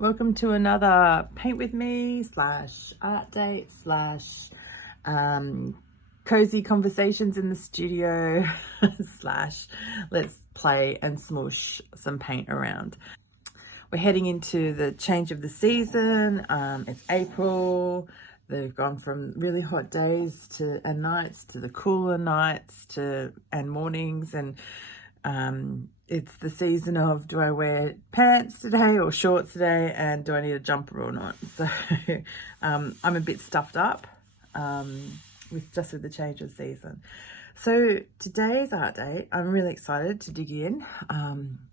Welcome to another paint with me slash art date slash cozy conversations in the studio slash let's play and smoosh some paint around. We're heading into the change of the season. It's April. They've gone from really hot days and nights to the cooler nights and mornings, and it's the season of, do I wear pants today or shorts today, and do I need a jumper or not? So I'm a bit stuffed up with the change of season. So today's art date, I'm really excited to dig in.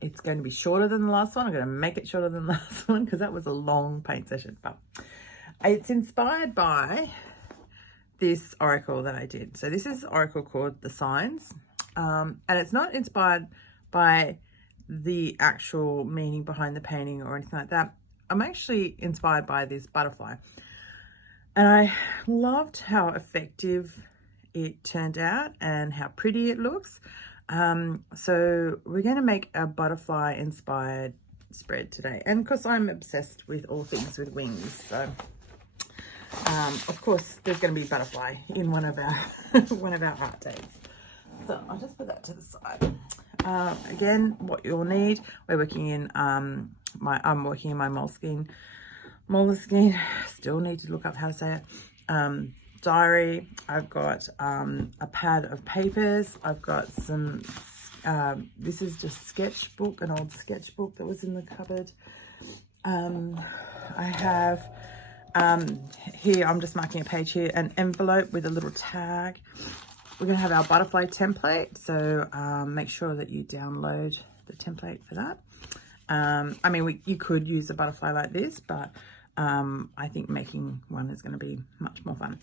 It's going to be shorter than the last one. I'm going to make it shorter than the last one because that was a long paint session, but it's inspired by this oracle that I did. So this is an oracle called The Signs, and it's not inspired by the actual meaning behind the painting or anything like that. I'm actually inspired by this butterfly, and I loved how effective it turned out and how pretty it looks. So we're going to make a butterfly inspired spread today, and because I'm obsessed with all things with wings, so of course there's going to be butterfly in one of our one of our art dates. So I'll just put that to the side. Again, what you'll need, we're working in I'm working in my moleskin, still need to look up how to say it, diary. I've got a pad of papers. I've got some this is just sketchbook, an old sketchbook that was in the cupboard. I have here, I'm just marking a page here, an envelope with a little tag. We're going to have our butterfly template, so make sure that you download the template for that. I mean, you could use a butterfly like this, but I think making one is going to be much more fun.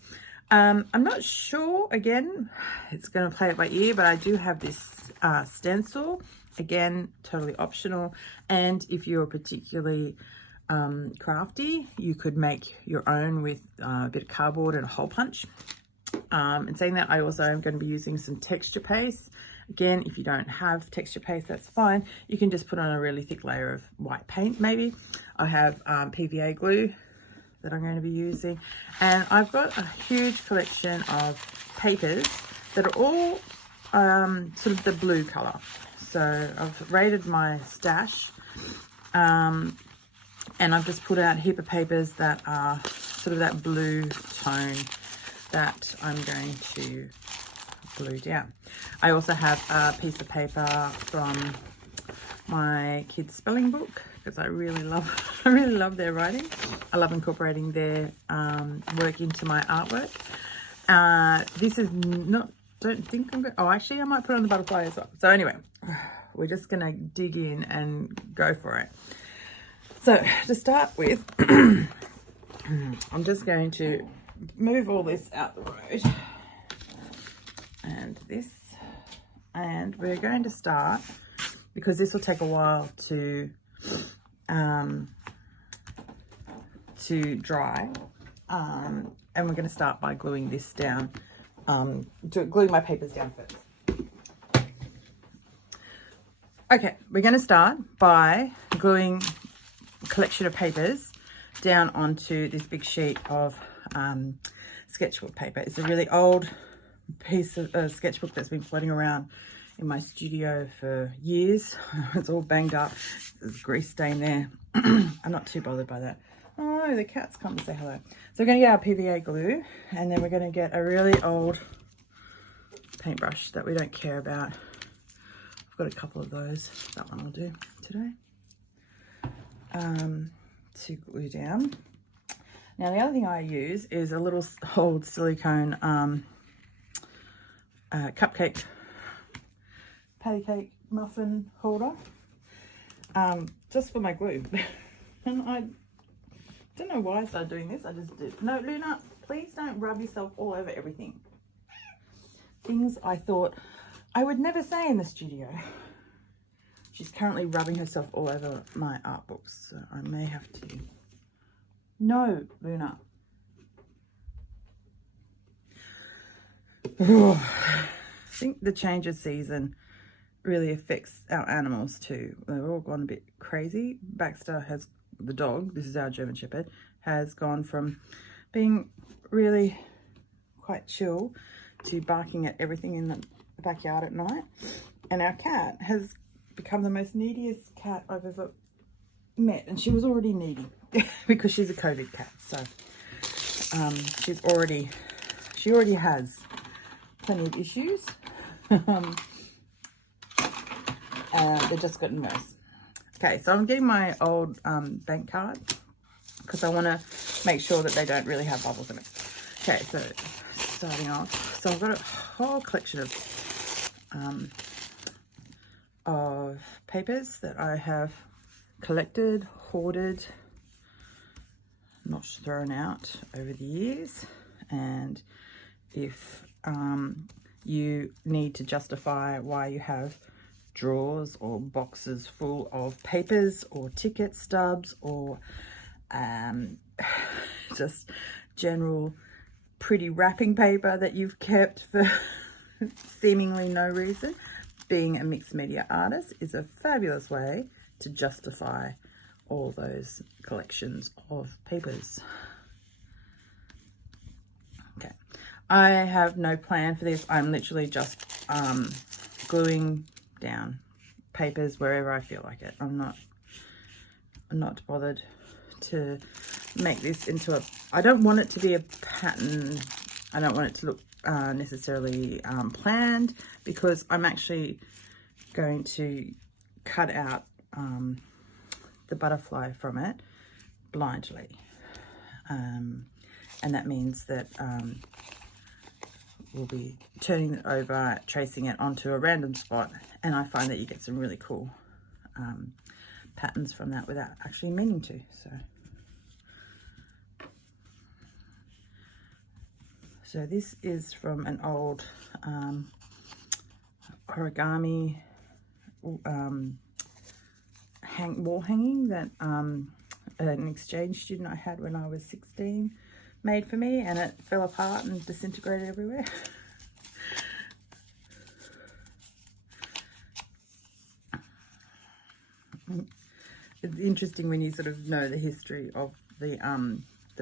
I'm not sure, again, it's going to play it by ear, but I do have this stencil, again, totally optional. And if you're particularly crafty, you could make your own with a bit of cardboard and a hole punch. And saying that, I also am going to be using some texture paste. Again, if you don't have texture paste, that's fine. You can just put on a really thick layer of white paint, maybe. I have PVA glue that I'm going to be using. And I've got a huge collection of papers that are all sort of the blue colour. So I've raided my stash. And I've just put out a heap of papers that are sort of that blue tone that I'm going to glue down. I also have a piece of paper from my kids' spelling book because I really love their writing. I love incorporating their work into my artwork. This is not, don't think I'm going, oh, actually I might put on the butterfly as well. So anyway, we're just going to dig in and go for it. So to start with, I'm just going to move all this out the road and this, and we're going to start, because this will take a while to dry, and we're going to start by gluing this down, gluing my papers down first. Okay, we're going to start by gluing a collection of papers down onto this big sheet of sketchbook paper. It's a really old piece of sketchbook that's been floating around in my studio for years. It's all banged up. There's grease stain there. I'm not too bothered by that. Oh no, the cat's come to say hello. So we're going to get our PVA glue, and then we're going to get a really old paintbrush that we don't care about. I've got a couple of those. That one will do today. To glue down. Now the other thing I use is a little old silicone cupcake, patty cake muffin holder, just for my glue. And I don't know why I started doing this, I just did. No, Luna, please don't rub yourself all over everything. Things I thought I would never say in the studio. She's currently rubbing herself all over my art books, so I may have to. No, Luna. I think the change of season really affects our animals too. They've all gone a bit crazy. Baxter has the dog, this is our German Shepherd, has gone from being really quite chill to barking at everything in the backyard at night. And our cat has become the most neediest cat I've ever met, and she was already needy because she's a COVID cat. So she already has plenty of issues. They're just gotten worse. Okay, so I'm getting my old bank card because I want to make sure that they don't really have bubbles in it. Okay, so starting off, so I've got a whole collection of papers that I have collected, hoarded, not thrown out over the years. And if you need to justify why you have drawers or boxes full of papers or ticket stubs or just general pretty wrapping paper that you've kept for seemingly no reason, being a mixed media artist is a fabulous way to justify all those collections of papers. Okay, I have no plan for this. I'm literally just gluing down papers wherever I feel like it. I'm not bothered to make this into I don't want it to be a pattern. I don't want it to look necessarily planned, because I'm actually going to cut out the butterfly from it blindly, and that means that we'll be turning it over, tracing it onto a random spot, and I find that you get some really cool patterns from that without actually meaning to. So this is from an old origami wall hanging that an exchange student I had when I was 16 made for me, and it fell apart and disintegrated everywhere. It's interesting when you sort of know the history of the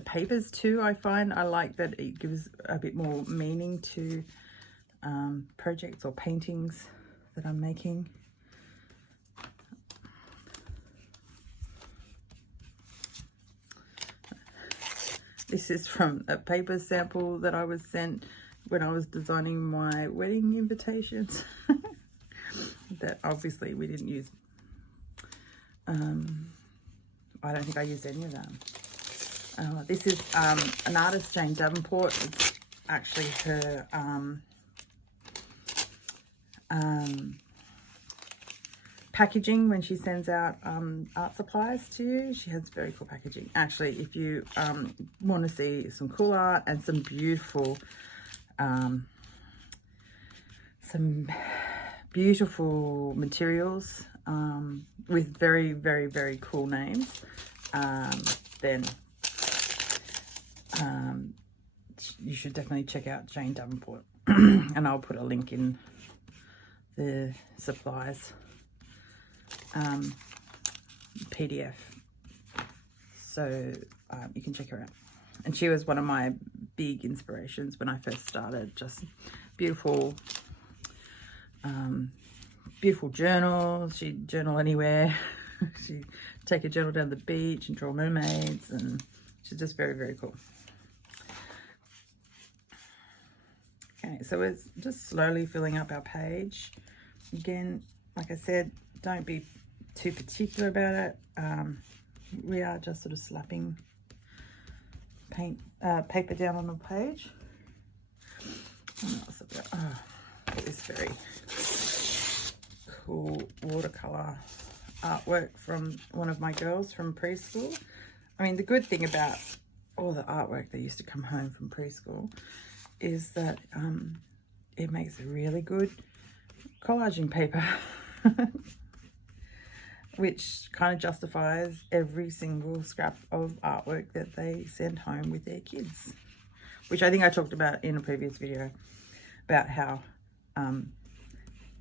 papers too. I find I like that it gives a bit more meaning to projects or paintings that I'm making. This is from a paper sample that I was sent when I was designing my wedding invitations that obviously we didn't use. I don't think I used any of them. This is an artist, Jane Davenport. It's actually her packaging when she sends out art supplies to you. She has very cool packaging. Actually, if you want to see some cool art and some beautiful materials with very, very, very cool names, then you should definitely check out Jane Davenport. And I'll put a link in the supplies PDF, so you can check her out. And she was one of my big inspirations when I first started. Just beautiful beautiful journals. She'd journal anywhere. She'd take a journal down the beach and draw mermaids, and she's just very, very cool. Okay, so we're just slowly filling up our page. Again, like I said, don't be too particular about it. We are just sort of slapping paper down on the page. This very cool watercolor artwork from one of my girls from preschool. I mean, the good thing about all the artwork that used to come home from preschool is that it makes a really good collaging paper, which kind of justifies every single scrap of artwork that they send home with their kids, which I think I talked about in a previous video about how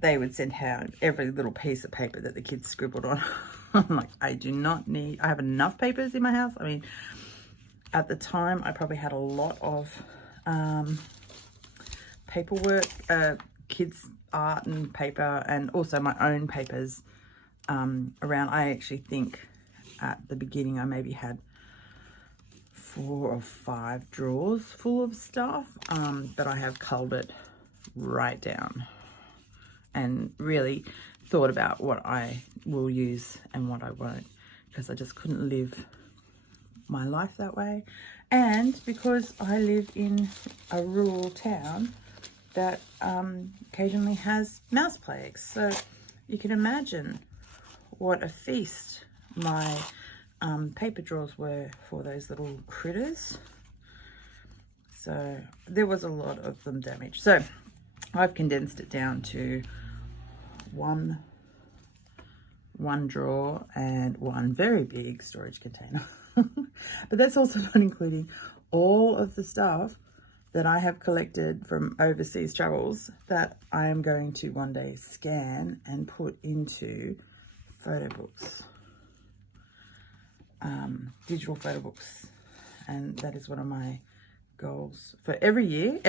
they would send home every little piece of paper that the kids scribbled on. Like, I do not need, I have enough papers in my house. I mean, at the time, I probably had a lot of paperwork, kids' art and paper, and also my own papers around. I actually think at the beginning I maybe had 4 or 5 drawers full of stuff, but I have culled it right down and really thought about what I will use and what I won't, because I just couldn't live my life that way. And because I live in a rural town that occasionally has mouse plagues, so you can imagine what a feast my paper drawers were for those little critters. So there was a lot of them damaged. So I've condensed it down to one drawer and one very big storage container. But that's also not including all of the stuff that I have collected from overseas travels that I am going to one day scan and put into photo books, digital photo books. And that is one of my goals for every year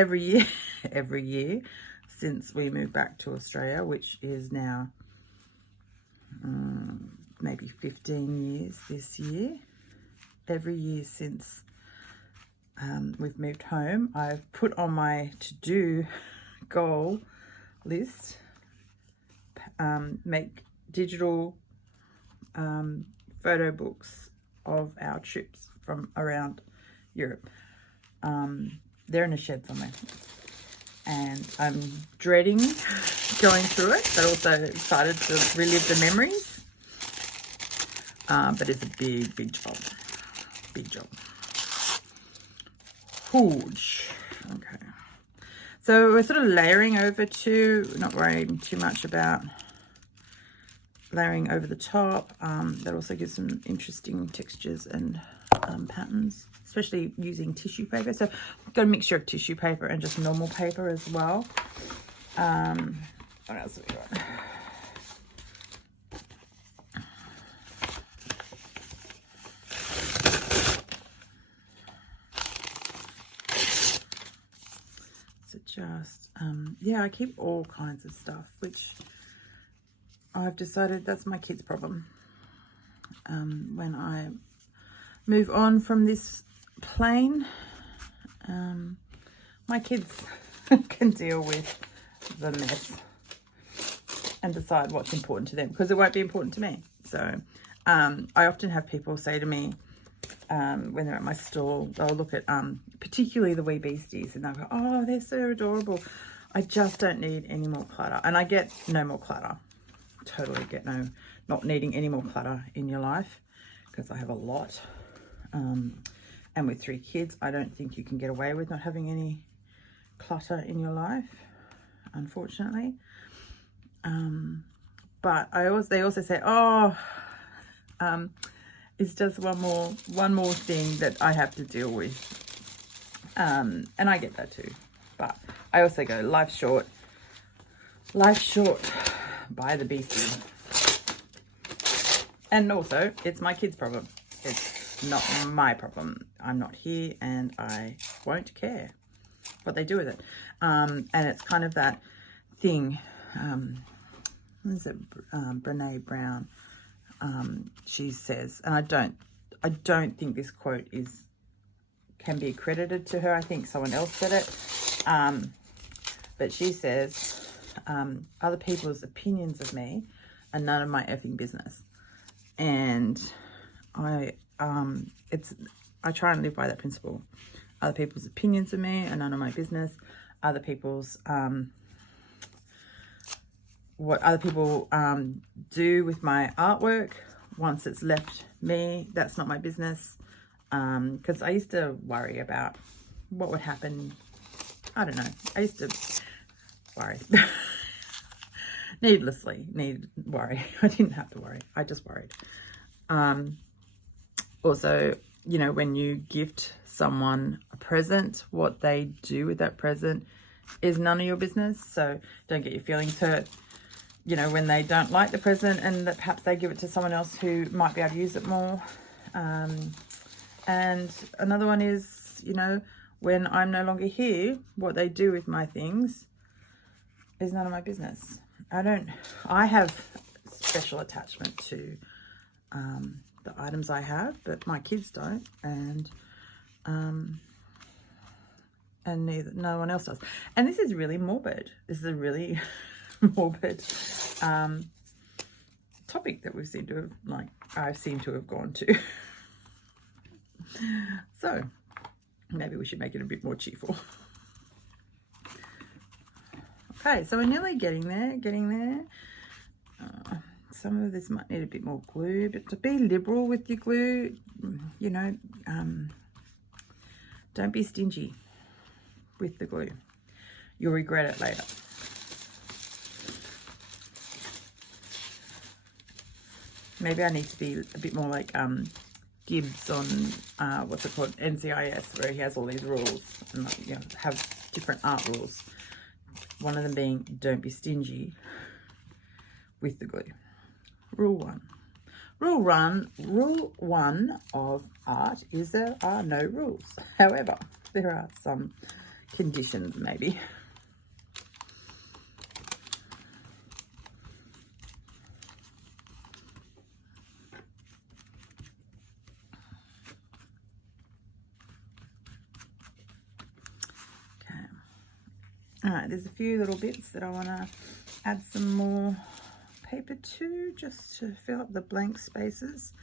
since we moved back to Australia, which is now maybe 15 years this year. Every year since we've moved home, I've put on my to-do goal list, make digital photo books of our trips from around Europe. They're in a shed somewhere, and I'm dreading going through it, but also excited to relive the memories. But it's a big job. Big job. Huge. Okay. So we're sort of layering over to, not worrying too much about layering over the top. That also gives some interesting textures and patterns, especially using tissue paper. So I've got a mixture of tissue paper and just normal paper as well. What else have we got? Just yeah, I keep all kinds of stuff, which I've decided that's my kids' problem. When I move on from this plane, my kids can deal with the mess and decide what's important to them, because it won't be important to me. So I often have people say to me, when they're at my stall, they'll look at particularly the wee beasties and they'll go, oh, they're so adorable. I just don't need any more clutter. And I get no more clutter. Totally get not needing any more clutter in your life, because I have a lot. And with 3 kids, I don't think you can get away with not having any clutter in your life, unfortunately. But they also say, oh, it's just one more thing that I have to deal with. And I get that too. But I also go, life's short. Life's short. Buy the beastie. And also, it's my kids' problem. It's not my problem. I'm not here and I won't care what they do with it. And it's kind of that thing, what is it, Brene Brown, she says, and I don't think this quote can be credited to her. I think someone else said it. But she says, other people's opinions of me are none of my effing business. And I try and live by that principle. Other people's opinions of me are none of my business. Other people's what other people do with my artwork, once it's left me, that's not my business. Because I used to worry about what would happen. I don't know. I used to worry. Needlessly worry. I didn't have to worry. I just worried. Also, you know, when you gift someone a present, what they do with that present is none of your business. So don't get your feelings hurt you know, when they don't like the present and that perhaps they give it to someone else who might be able to use it more. And another one is, you know, when I'm no longer here, what they do with my things is none of my business. I have special attachment to the items I have, but my kids don't, and no one else does. And this is really morbid. This is a really morbid topic that I've seemed to have gone to. So maybe we should make it a bit more cheerful. Okay, so we're nearly getting there. Some of this might need a bit more glue, but to be liberal with your glue, you know, don't be stingy with the glue. You'll regret it later. Maybe I need to be a bit more like Gibbs on what's it called, NCIS, where he has all these rules and, you know, have different art rules. One of them being don't be stingy with the glue. Rule one of art is there are no rules. However, there are some conditions maybe. All right, there's a few little bits that I want to add some more paper to, just to fill up the blank spaces.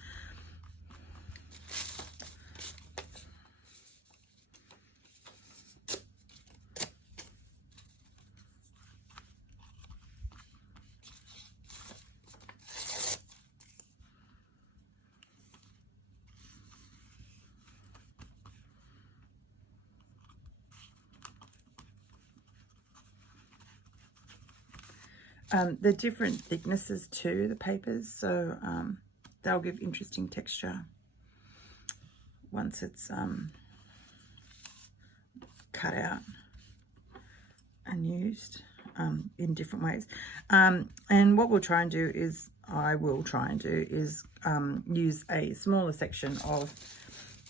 They're different thicknesses too, the papers, so they'll give interesting texture once it's cut out and used in different ways. And what we'll try and do is, use a smaller section of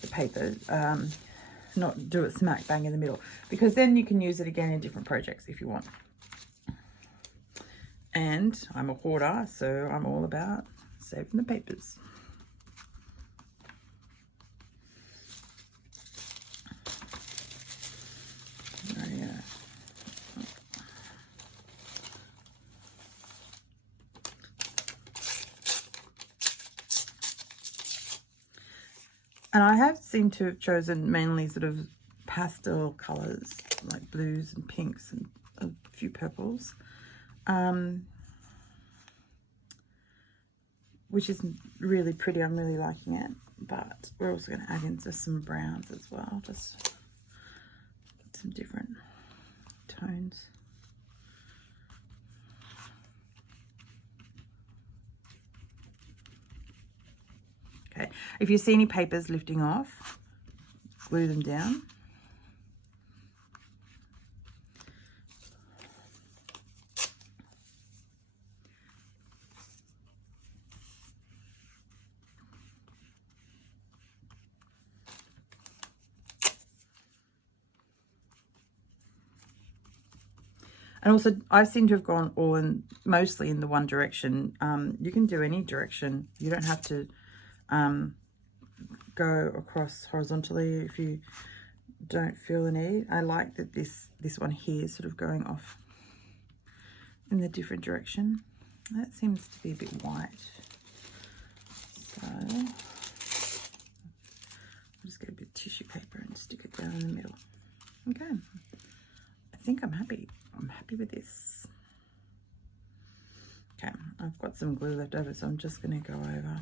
the paper, not do it smack bang in the middle, because then you can use it again in different projects if you want. And I'm a hoarder, so I'm all about saving the papers. Oh, yeah. And I have seemed to have chosen mainly sort of pastel colours, like blues and pinks and a few purples. Which is really pretty. I'm really liking it, but we're also going to add in just some browns as well, just some different tones. Okay, if you see any papers lifting off, glue them down. And also, I seem to have gone mostly in the one direction. You can do any direction. You don't have to go across horizontally if you don't feel the need. I like that this one here is sort of going off in the different direction. That seems to be a bit white. So I'll just get a bit of tissue paper and stick it down in the middle. Okay, I think I'm happy. I'm happy with this. Okay, I've got some glue left over, so I'm just going to go over.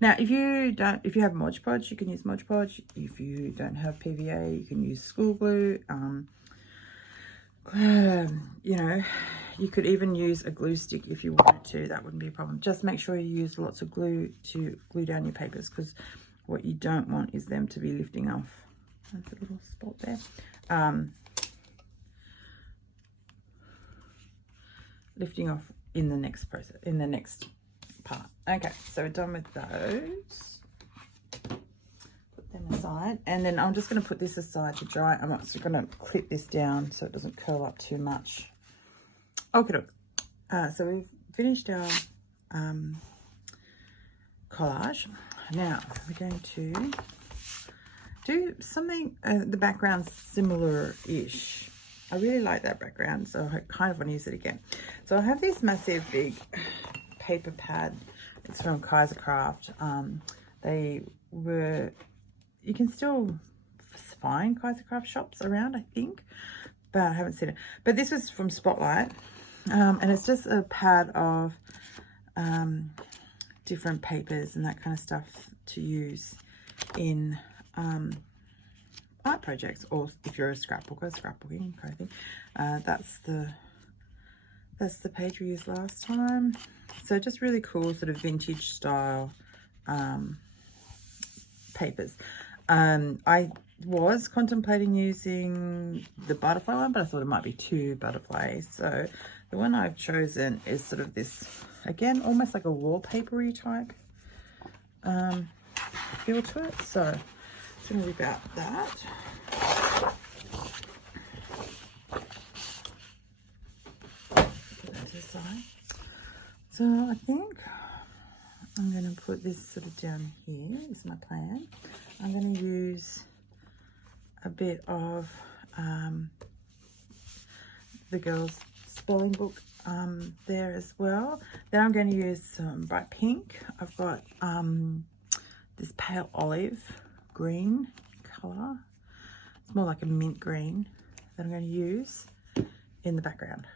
Now, if you have Mod Podge, you can use Mod Podge. If you don't have PVA, you can use school glue. You know, you could even use a glue stick if you wanted to. That wouldn't be a problem. Just make sure you use lots of glue to glue down your papers, because what you don't want is them to be lifting off. There's a little spot there. Lifting off in the next process, in the next part. Okay, so we're done with those. Put them aside, and then I'm just going to put this aside to dry. I'm also going to clip this down so it doesn't curl up too much. Okay, so we've finished our collage. Now we're going to do something, the background similar-ish. I really like that background, so I kind of want to use it again. So I have this massive big paper pad. It's from Kaisercraft. They were, you can still find Kaisercraft shops around, I think, but I haven't seen it. But this was from Spotlight, and it's just a pad of different papers and that kind of stuff to use in art projects, or if you're a scrapbooker, scrapbooking kind of thing. That's the page we used last time. So just really cool sort of vintage style papers. I was contemplating using the butterfly one, but I thought it might be too butterfly. So the one I've chosen is sort of this, again, almost like a wallpapery type feel to it. So I'm just going to rip out that. Put that to the side. So I think I'm going to put this sort of down here. This is my plan. I'm going to use a bit of the girls' spelling book there as well. Then I'm going to use some bright pink. I've got this pale olive green colour. It's more like a mint green that I'm going to use in the background.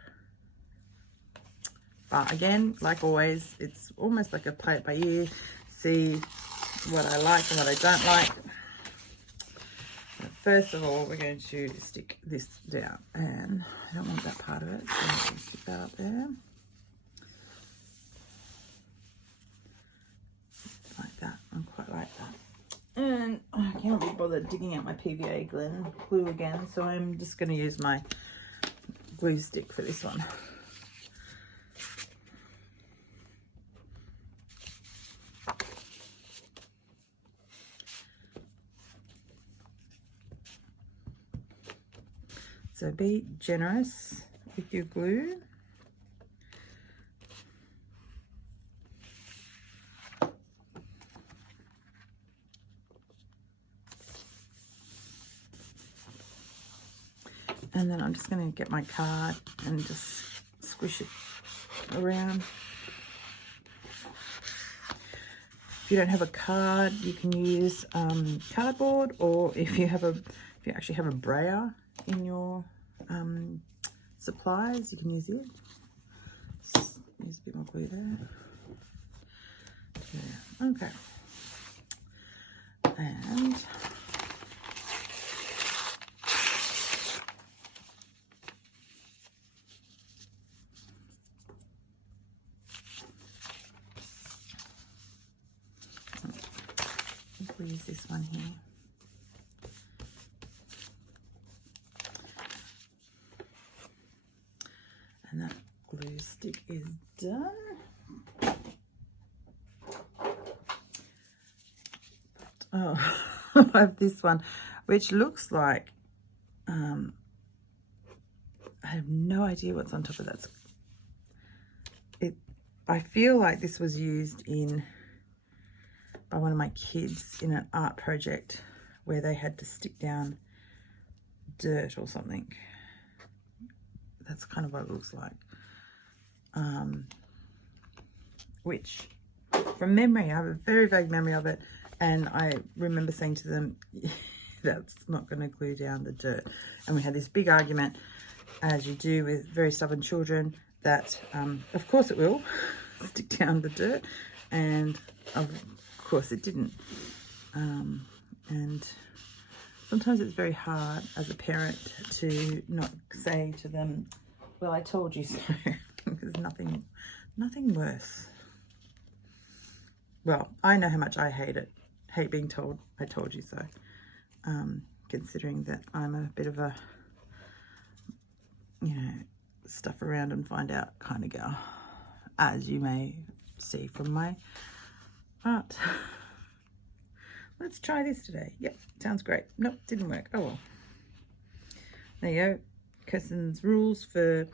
But again, like always, it's almost like a play it by ear. See what I like and what I don't like. But first of all, we're going to stick this down, and I don't want that part of it, so I'm going to stick that up there. Like that. I quite like that. And I can't be bothered digging out my PVA glue again, so I'm just going to use my glue stick for this one. So be generous with your glue. And then I'm just going to get my card and just squish it around. If you don't have a card, you can use cardboard, or if you actually have a brayer in your supplies, you can use it. Just use a bit more glue there. Yeah. Okay. And we'll use this one here. And that glue stick is done. Oh, I have this one, which looks like, I have no idea what's on top of that. I feel like this was used by one of my kids in an art project where they had to stick down dirt or something. That's kind of what it looks like. Which, from memory, I have a very vague memory of it, and I remember saying to them, that's not going to glue down the dirt. And we had this big argument, as you do with very stubborn children, that of course it will stick down the dirt, and of course it didn't. And sometimes it's very hard as a parent to not say to them, well, I told you so. Because nothing worse. Well, I know how much I hate it. Hate being told, I told you so. Considering that I'm a bit of a, stuff around and find out kind of girl. as you may see from my art. Let's try this today. Yep, sounds great. Nope, didn't work. Oh well. There you go. Kirsten's rules for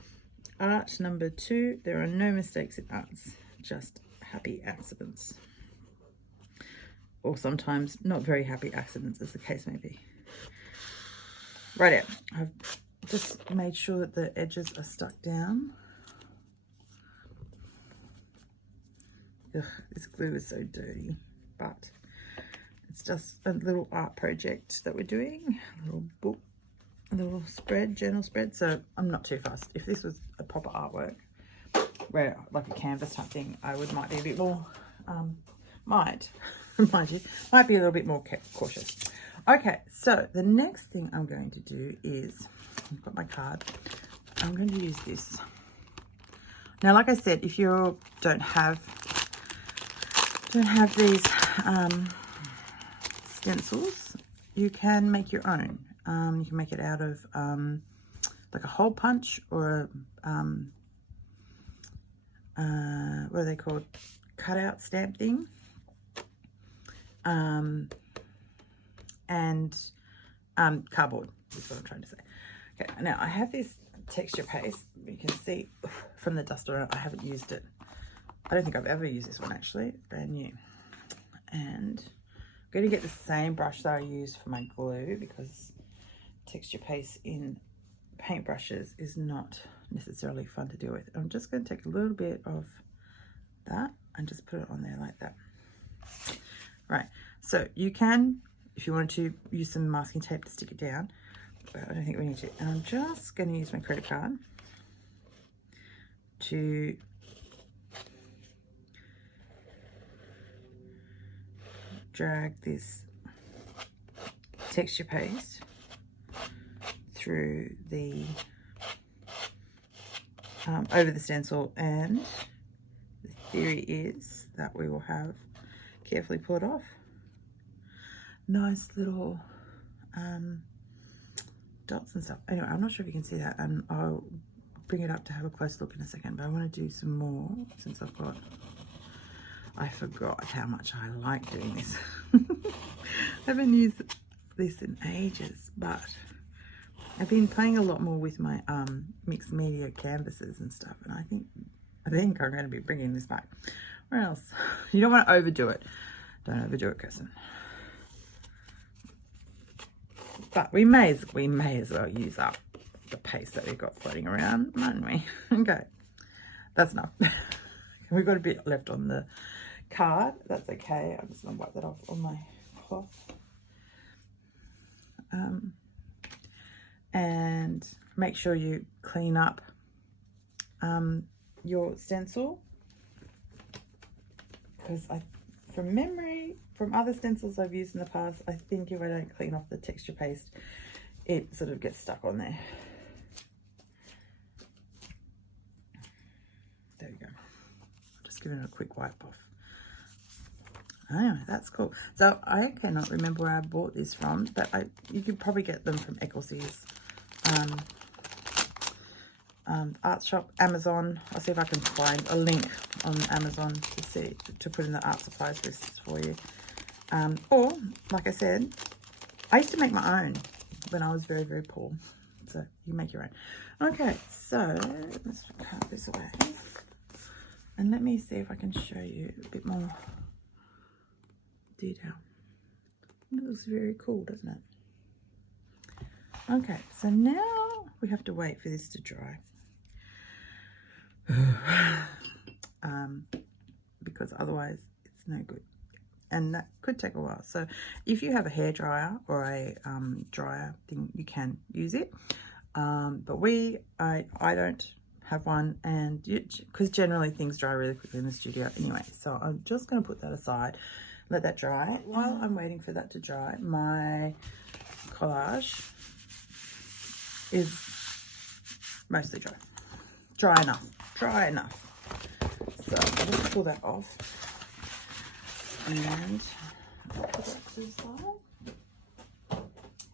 art number 2. There are no mistakes in arts, just happy accidents. Or sometimes not very happy accidents, as the case may be. Right out. I've just made sure that the edges are stuck down. Ugh, this glue is so dirty, but it's just a little art project that we're doing. A little book, a little spread, journal spread. So I'm not too fussed. If this was a proper artwork, where like a canvas type thing, I might be a bit more, might be a little bit more cautious. Okay, so the next thing I'm going to do is, I've got my card. I'm going to use this. Now, like I said, if you don't have these stencils, you can make your own. You can make it out of like a hole punch or a, what are they called? Cutout stamp thing. And cardboard is what I'm trying to say. Okay, now I have this texture paste. You can see from the dust on it, I haven't used it. I don't think I've ever used this one actually. It's brand new. And I'm going to get the same brush that I used for my glue, because texture paste in paintbrushes is not necessarily fun to deal with. I'm just going to take a little bit of that and just put it on there like that. Right, so you can, if you wanted to, use some masking tape to stick it down, but I don't think we need to. And I'm just going to use my credit card to drag this texture paste through the over the stencil, and the theory is that we will have carefully pulled off nice little dots and stuff. Anyway, I'm not sure if you can see that, and I'll bring it up to have a close look in a second, but I want to do some more since I forgot how much I like doing this. I haven't used this in ages, but I've been playing a lot more with my mixed media canvases and stuff, and I think I'm going to be bringing this back. Where else? You don't want to overdo it. Don't overdo it, Kirsten. But we may as well use up the paste that we've got floating around, mightn't we? Okay, that's enough. We've got a bit left on the card. That's okay. I'm just going to wipe that off on my cloth. And make sure you clean up your stencil, because from memory, from other stencils I've used in the past, I think if I don't clean off the texture paste, it sort of gets stuck on there. There we go. Just giving it a quick wipe off. Anyway, that's cool. So I cannot remember where I bought this from, but you could probably get them from Eccles's art shop, Amazon. I'll see if I can find a link on Amazon to put in the art supplies list for you. Or, like I said, I used to make my own when I was very, very poor. So you make your own. Okay, so let's cut this away. And let me see if I can show you a bit more detail. It looks very cool, doesn't it? Okay, so now we have to wait for this to dry. Because otherwise it's no good, and that could take a while. So if you have a hairdryer or a dryer thing, you can use it, but I don't have one, and because generally things dry really quickly in the studio anyway. So I'm just going to put that aside, let that dry. While I'm waiting for that to dry, my collage is mostly dry enough. So I'll just pull that off and put that to the side.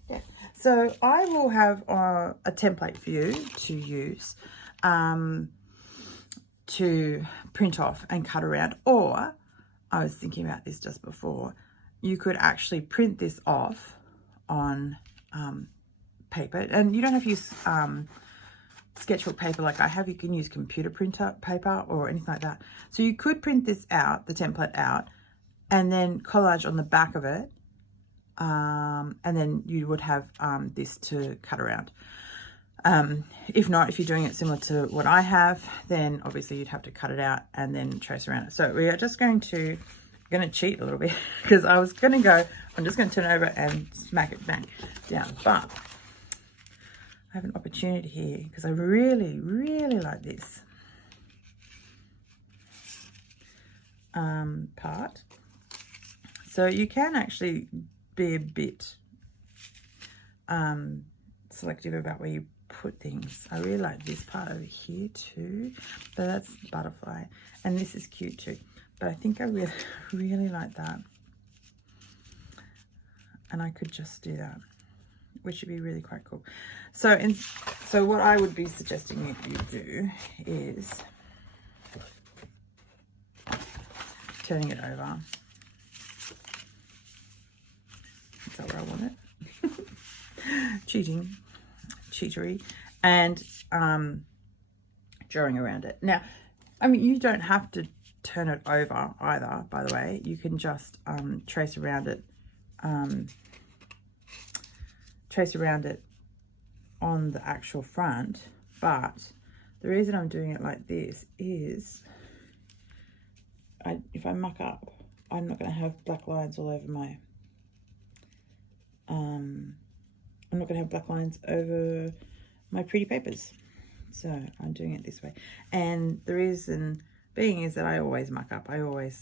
Yeah, so I will have a template for you to use to print off and cut around. Or, I was thinking about this just before, you could actually print this off on paper. And you don't have to use sketchbook paper like I have. You can use computer printer paper or anything like that. So you could print this out, the template out, and then collage on the back of it. And then you would have this to cut around. If not, if you're doing it similar to what I have, then obviously you'd have to cut it out and then trace around it. So we are just going to cheat a little bit, because I was going to go, I'm just going to turn over and smack it back down. But I have an opportunity here because I really, really like this part. So you can actually be a bit selective about where you put things. I really like this part over here too, but that's butterfly, and this is cute too. But I think I really, really like that, and I could just do that, which would be really quite cool. So what I would be suggesting you do is turning it over. Is that where I want it? Cheatery, and drawing around it. Now, I mean, you don't have to turn it over either, by the way. You can just trace around it on the actual front. But the reason I'm doing it like this is if I muck up, I'm not going to have black lines all over my I'm not going to have black lines over my pretty papers. So I'm doing it this way. And the reason being is that I always muck up. I'm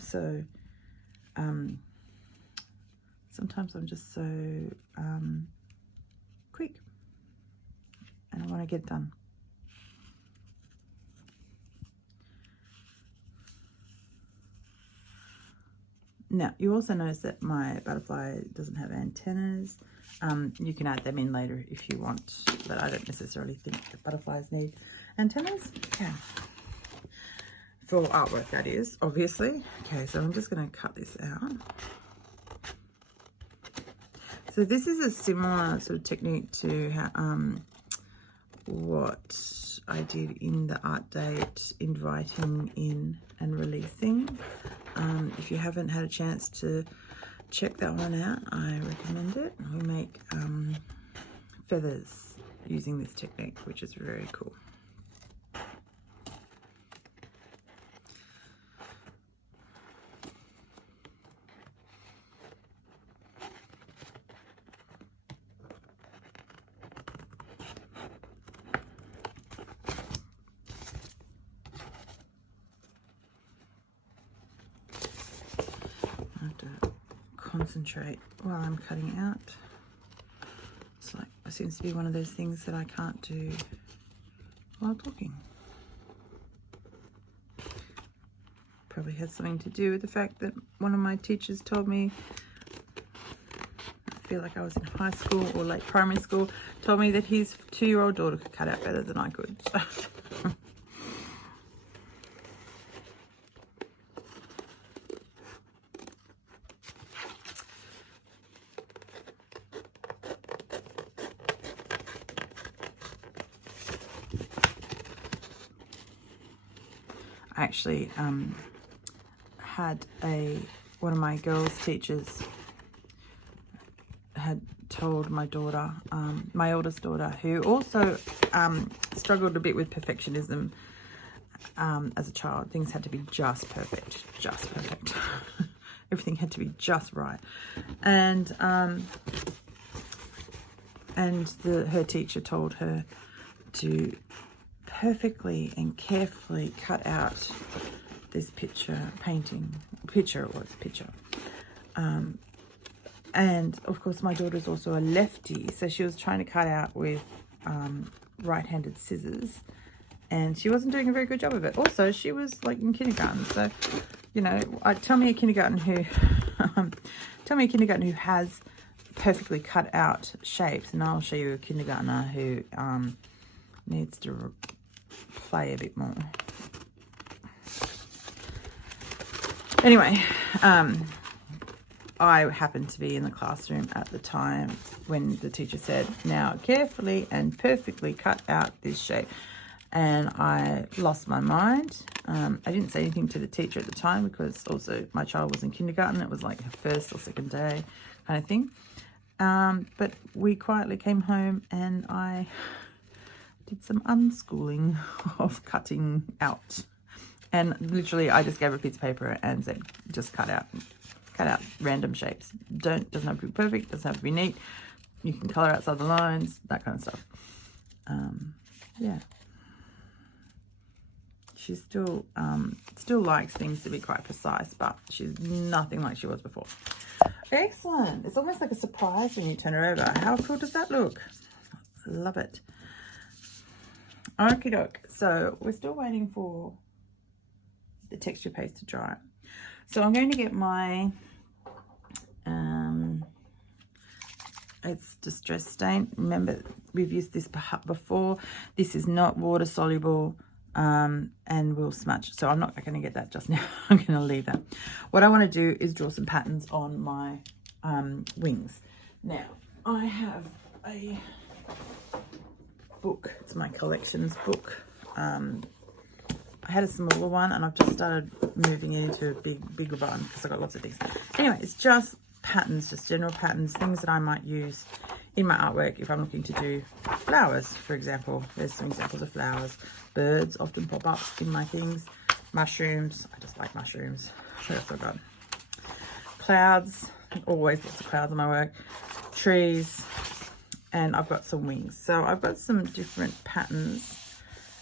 so, sometimes I'm just so quick. And I want to get it done. Now, you also notice that my butterfly doesn't have antennas. You can add them in later if you want, but I don't necessarily think that butterflies need antennas. Okay. For artwork, that is, obviously. Okay, so I'm just going to cut this out. So this is a similar sort of technique to how, what I did in the art date, inviting in and releasing. If you haven't had a chance to check that one out, I recommend it. We make feathers using this technique, which is very cool. Concentrate while I'm cutting it out. It's like, it seems to be one of those things that I can't do while talking. Probably has something to do with the fact that one of my teachers told me, I feel like I was in high school or late primary school, told me that his 2-year-old daughter could cut out better than I could. So. I actually had one of my girls' teachers had told my daughter, my oldest daughter, who also struggled a bit with perfectionism as a child. Things had to be just perfect. Everything had to be just right. And her teacher told her to perfectly and carefully cut out this picture. And of course my daughter's also a lefty, so she was trying to cut out with right-handed scissors, and she wasn't doing a very good job of it. Also, she was like in kindergarten, so you know, tell me a kindergarten who has perfectly cut out shapes, and I'll show you a kindergartner who needs to play a bit more. Anyway, I happened to be in the classroom at the time when the teacher said, now carefully and perfectly cut out this shape. And I lost my mind. I didn't say anything to the teacher at the time because also my child was in kindergarten. It was like her first or second day kind of thing. But we quietly came home and I did some unschooling of cutting out. And literally I just gave her a piece of paper and said, just cut out random shapes. Doesn't have to be perfect, doesn't have to be neat. You can color outside the lines, that kind of stuff. Yeah. She still likes things to be quite precise, but she's nothing like she was before. Excellent. It's almost like a surprise when you turn her over. How cool does that look? Love it. Okie doke. So we're still waiting for the texture paste to dry. So I'm going to get my it's Distress Stain. Remember, we've used this before. This is not water soluble and will smudge. So I'm not going to get that just now. I'm going to leave that. What I want to do is draw some patterns on my wings. Now, I have a book. It's my collections book. I had a smaller one and I've just started moving it into a bigger one because I've got lots of things. Anyway, it's just patterns, just general patterns, things that I might use in my artwork if I'm looking to do flowers, for example. There's some examples of flowers. Birds often pop up in my things. Mushrooms, I just like mushrooms. What else I've got? Clouds, always lots of clouds in my work. Trees, and I've got some wings. So I've got some different patterns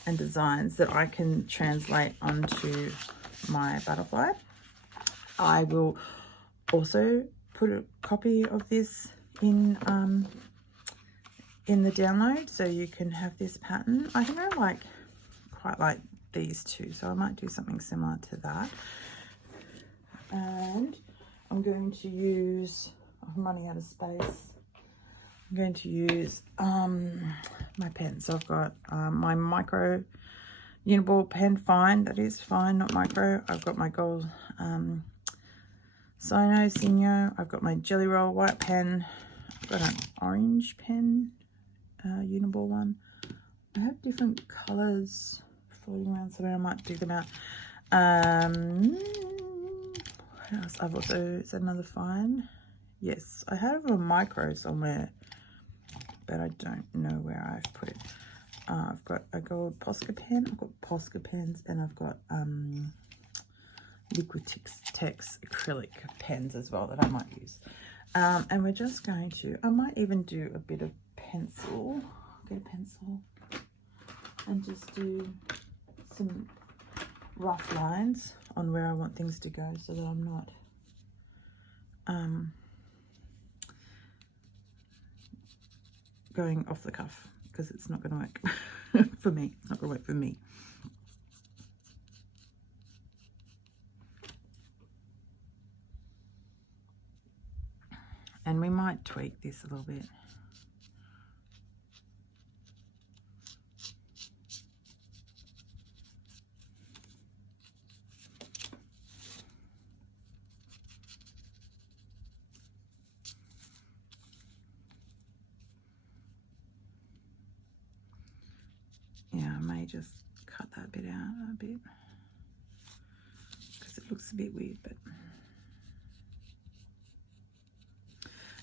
and designs that I can translate onto my butterfly. I will also put a copy of this in the download so you can have this pattern. I think I quite like these two, so I might do something similar to that. And I'm going to use, I'm running out of space. I'm going to use my pen. So I've got my micro uniball pen, fine, that is fine, not micro. I've got my gold Sino. I've got my Jelly Roll white pen. I've got an orange pen, uniball one. I have different colours floating around somewhere. I might dig them out. What else? I've also, is that another fine? Yes, I have a micro somewhere, but I don't know where I've put it. I've got a gold Posca pen. I've got Posca pens, and I've got Liquitex acrylic pens as well that I might use. And we're just going to, I might even do a bit of pencil. Get a pencil and just do some rough lines on where I want things to go so that I'm not going off the cuff, because it's not going to work for me. It's not going to work for me. And we might tweak this a little bit. Yeah, I may just cut that bit out a bit because it looks a bit weird, but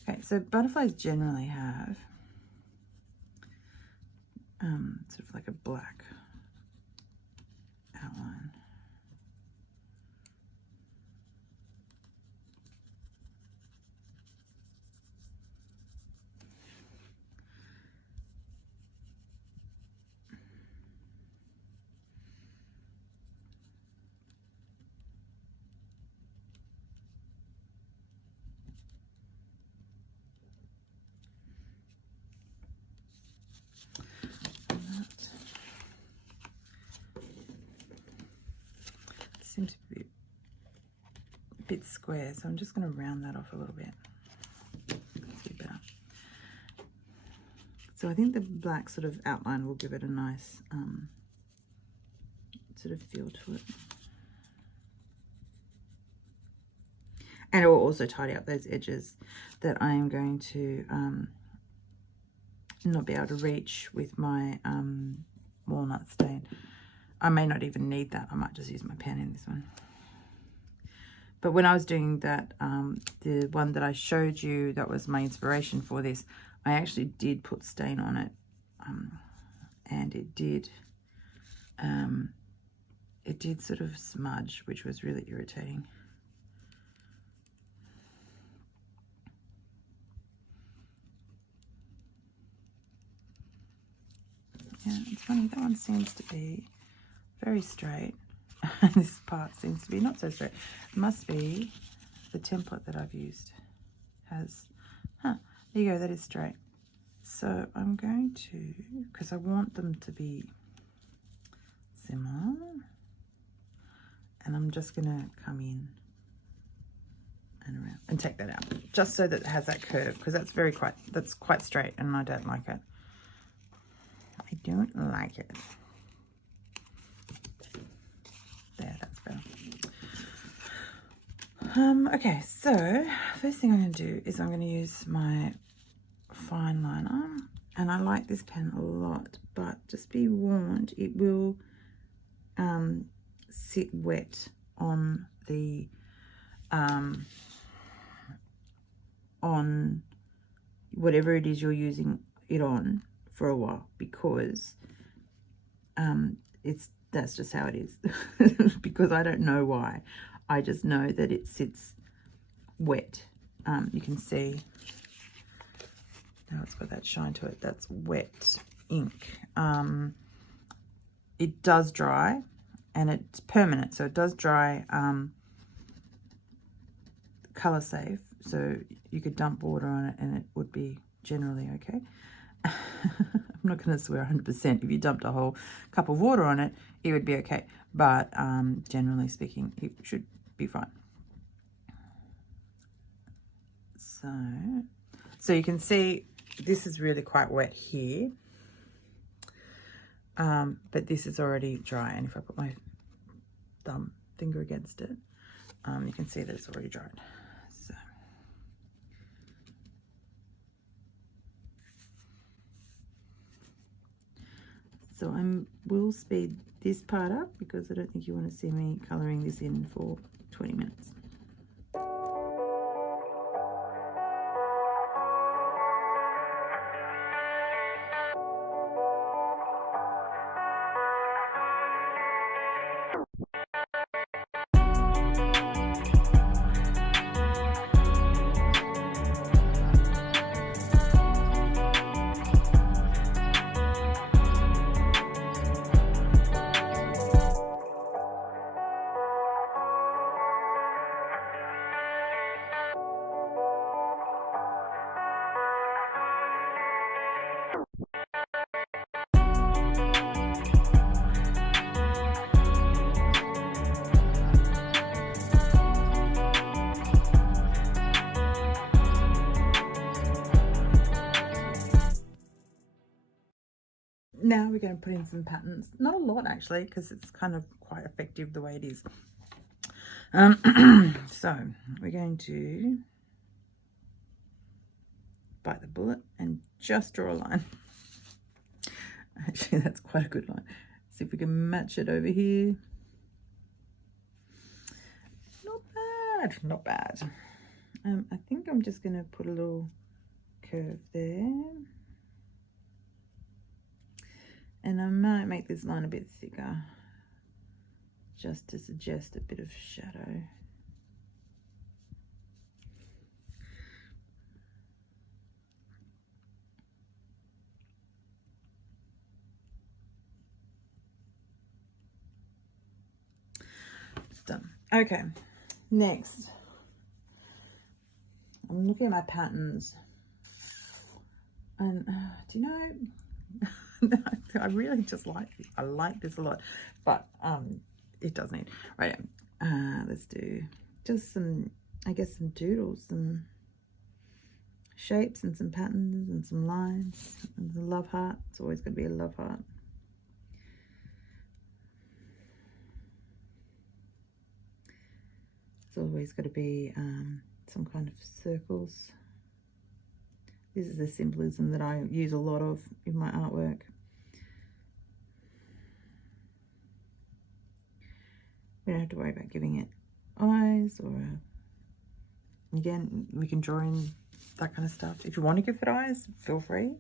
okay. So butterflies generally have sort of like a black outline. Seems to be a bit square, so I'm just going to round that off a little bit. That's a bit better. So I think the black sort of outline will give it a nice sort of feel to it. And it will also tidy up those edges that I am going to not be able to reach with my walnut stain. I may not even need that. I might just use my pen in this one. But when I was doing that, the one that I showed you, that was my inspiration for this, I actually did put stain on it. And it did sort of smudge, which was really irritating. Yeah, it's funny, that one seems to be very straight. This part seems to be not so straight. It must be the template that I've used has, there you go, that is straight. So I'm going to, because I want them to be similar, and I'm just going to come in and around and take that out, just so that it has that curve, because that's quite straight, and I don't like it. I don't like it. There, that's better. Okay, so first thing I'm going to do is I'm going to use my fine liner, and I like this pen a lot, but just be warned, it will sit wet on the on whatever it is you're using it on for a while, because that's just how it is. Because I don't know why, I just know that it sits wet. You can see now it's got that shine to it. That's wet ink. It does dry, and it's permanent, so it does dry color safe, so you could dump water on it and it would be generally okay. I'm not going to swear 100%. If you dumped a whole cup of water on it, it would be okay, but generally speaking, it should be fine. So you can see this is really quite wet here, but this is already dry, and if I put my finger against it, you can see that it's already dried. So I will speed this part up, because I don't think you want to see me colouring this in for 20 minutes. Now we're going to put in some patterns. Not a lot, actually, because it's kind of quite effective the way it is. So we're going to bite the bullet and just draw a line. Actually, that's quite a good line. See if we can match it over here. Not bad, not bad. I think I'm just going to put a little curve there. And I might make this line a bit thicker, just to suggest a bit of shadow. Done. Okay, next, I'm looking at my patterns, and do you know, I really just like this. I like this a lot, but it does need, right, let's do just some, I guess, some doodles, some shapes and some patterns and some lines, and the love heart. It's always going to be a love heart. It's always got to be some kind of circles. This is the symbolism that I use a lot of in my artwork. We don't have to worry about giving it eyes, or again, we can draw in that kind of stuff. If you want to give it eyes, feel free.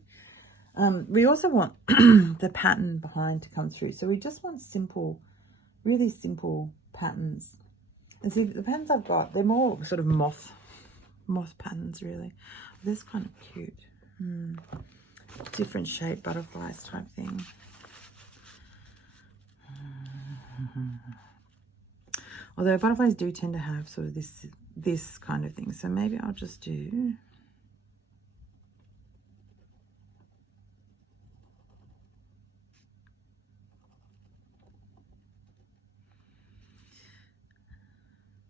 We also want the pattern behind to come through. So we just want simple, really simple patterns. And see, the patterns I've got, they're more sort of moth patterns, really. This is kind of cute. Different shape butterflies type thing. Although butterflies do tend to have sort of this kind of thing. So maybe I'll just do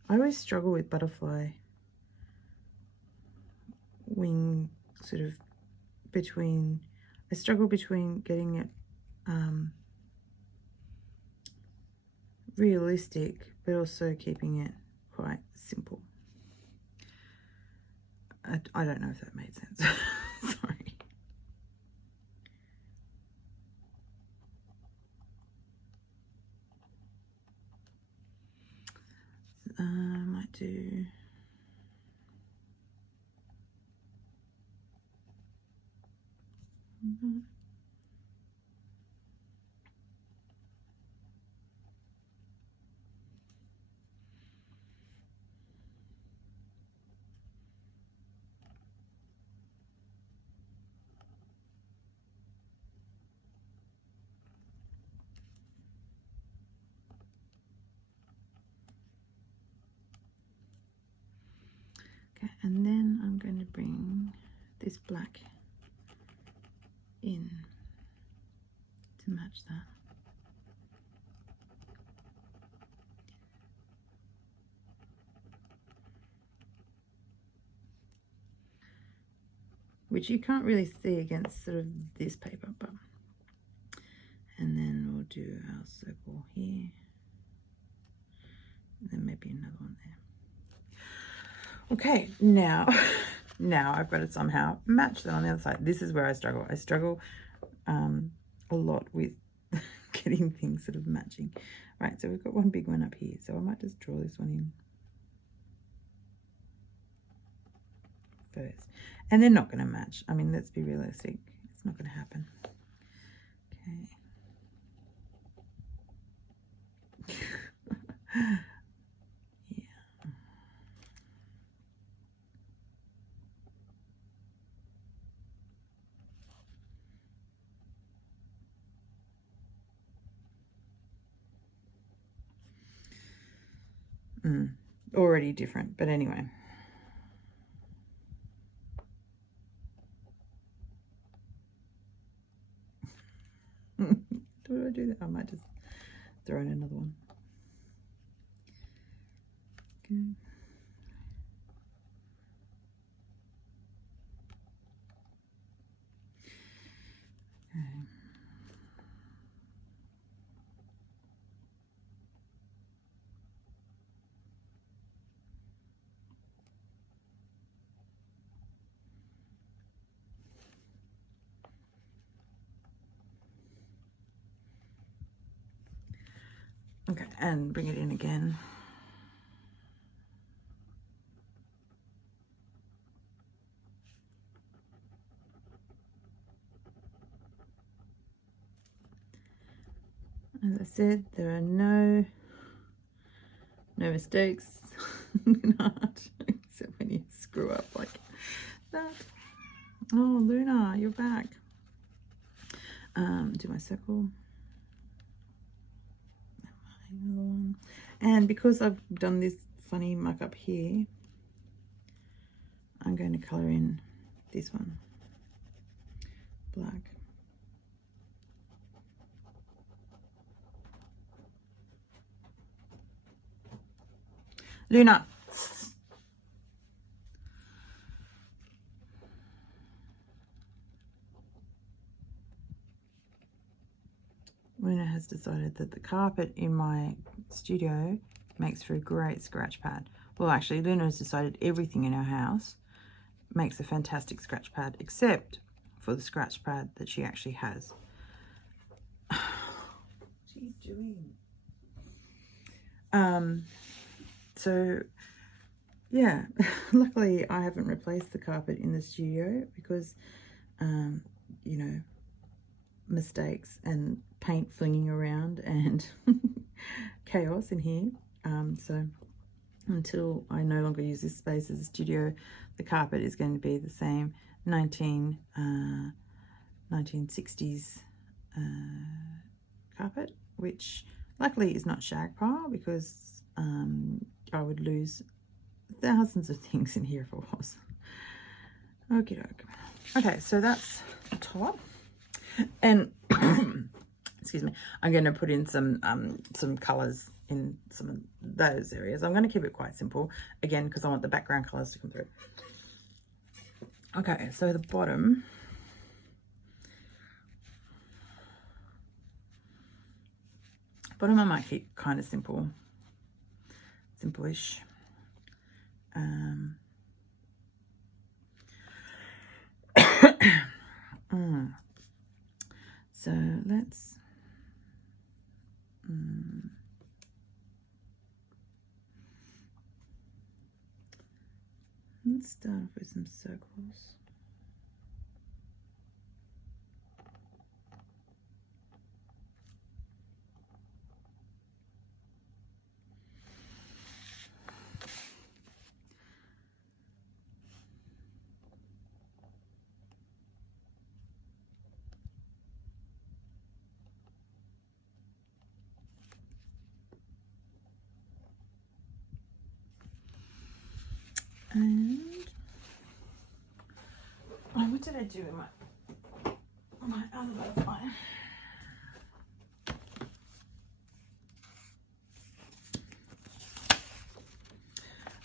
I always struggle with butterfly wing sort of between, I struggle between getting it realistic, but also keeping it quite simple. I don't know if that made sense. Sorry. I might do and then I'm going to bring this black in to match that. Which you can't really see against sort of this paper, but, and then we'll do our circle here, and then maybe another one there. Okay, now I've got to somehow match that on the other side. This is where I struggle. I struggle a lot with getting things sort of matching. Right, so we've got one big one up here, so I might just draw this one in first. And they're not going to match. I mean, let's be realistic. It's not going to happen. Okay. Already different, but anyway. Do I do that? I might just throw in another one. Okay. Okay, and bring it in again. As I said, there are no mistakes in art, except when you screw up like that. Oh, Luna, you're back. Do my circle. Another one. And because I've done this funny muck up here, I'm going to colour in this one black. Luna. Luna has decided that the carpet in my studio makes for a great scratch pad. well, actually, Luna has decided everything in our house makes a fantastic scratch pad, except for the scratch pad that she actually has. What are you doing? So yeah, luckily I haven't replaced the carpet in the studio because, you know, mistakes and paint flinging around and chaos in here. So until I no longer use this space as a studio, the carpet is going to be the same 1960s carpet, which luckily is not shag pile, because I would lose thousands of things in here if it was. Okie doke. Okay, so that's the top. And excuse me, I'm going to put in some colors in some of those areas. I'm going to keep it quite simple again because I want the background colors to come through. Okay, so the bottom, I might keep kind of simple-ish. So let's start off with some circles. And what did I do in my other butterfly?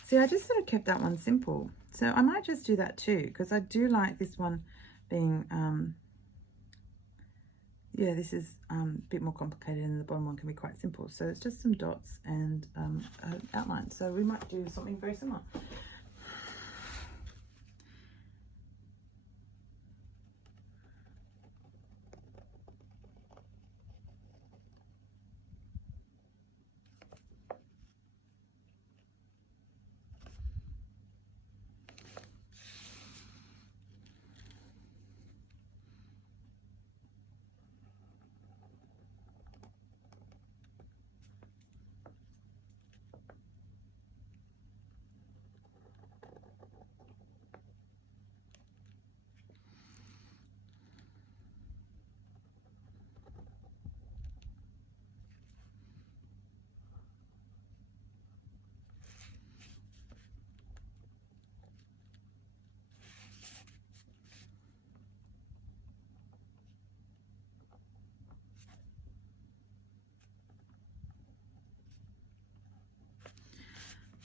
See, I just sort of kept that one simple. So I might just do that too, because I do like this one being, yeah, this is a bit more complicated, and the bottom one can be quite simple. So it's just some dots and an outline. So we might do something very similar.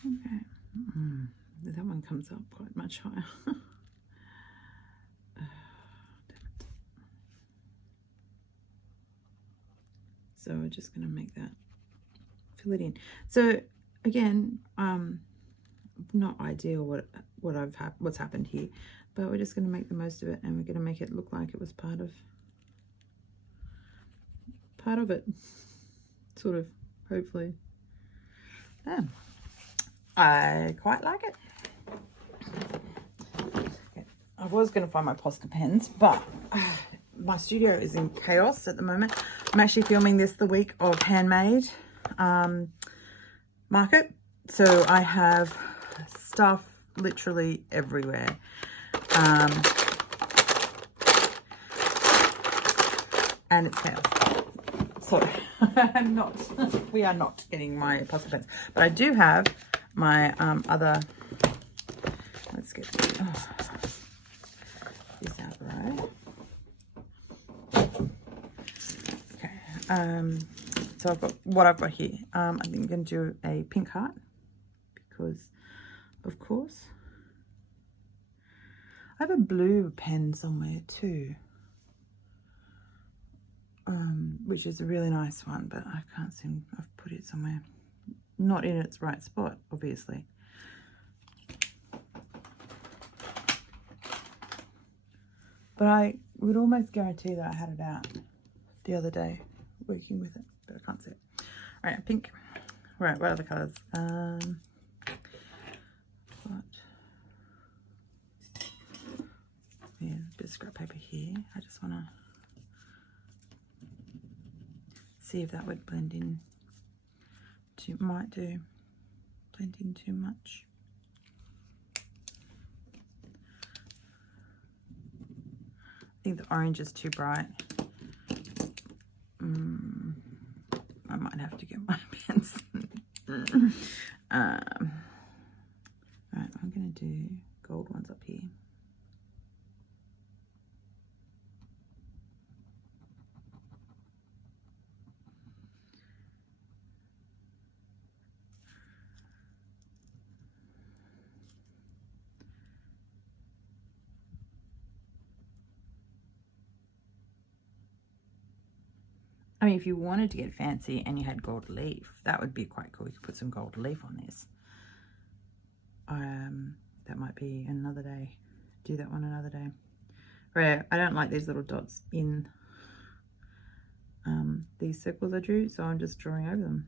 Okay, that one comes up quite much higher. So we're just going to make that, fill it in. So again, not ideal what's happened here, but we're just going to make the most of it, and we're going to make it look like it was part of it, sort of, hopefully. Yeah. I quite like it. Okay. I was going to find my poster pens, but my studio is in chaos at the moment. I'm actually filming this the week of Handmade Market, so I have stuff literally everywhere. And it's chaos. So we are not getting my poster pens, but I do have my other, let's get this out right. Okay, so I've got what I've got here. I think I'm going to do a pink heart because, of course, I have a blue pen somewhere too, which is a really nice one, but I can't seem, I've put it somewhere. Not in its right spot, obviously. But I would almost guarantee that I had it out the other day working with it, but I can't see it. All right, pink. Right, what other colours? Yeah, a bit of scrap paper here. I just want to see if that would blend in. Might do. Blend in too much. I think the orange is too bright. I might have to get my pens. Right, I'm going to do gold ones up here. I mean, if you wanted to get fancy and you had gold leaf, that would be quite cool. You could put some gold leaf on this. That might be another day. Do that one another day. Right, I don't like these little dots in these circles I drew, so I'm just drawing over them.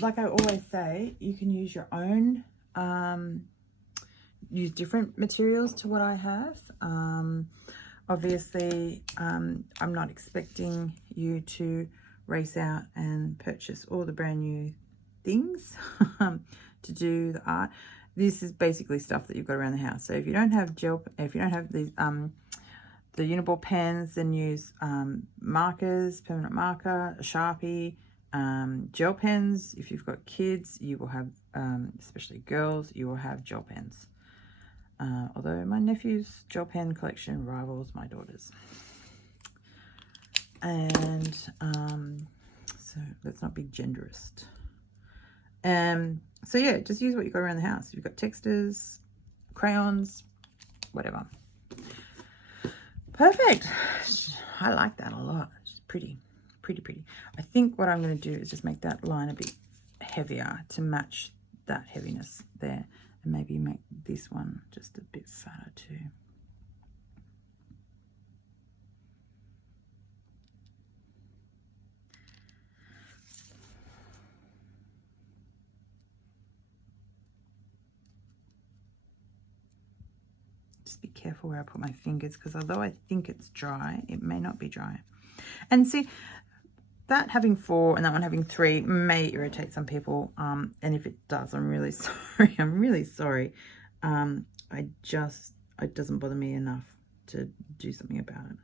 Like I always say, you can use your own, use different materials to what I have. Obviously, I'm not expecting you to race out and purchase all the brand new things to do the art. This is basically stuff that you've got around the house. So if you don't have if you don't have these, the Uniball pens, then use markers, permanent marker, a Sharpie, gel pens. If you've got kids, you will have, especially girls, you will have gel pens. Although my nephew's gel pen collection rivals my daughter's. And so let's not be genderist. So yeah, just use what you've got around the house. If you've got textures, crayons, whatever. Perfect. I like that a lot. It's pretty. I think what I'm going to do is just make that line a bit heavier to match that heaviness there, and maybe make this one just a bit fatter too. Just be careful where I put my fingers, because although I think it's dry, it may not be dry. And see, that having 4 and that one having 3 may irritate some people, and if it does, I'm really sorry. I'm really sorry. It doesn't bother me enough to do something about it.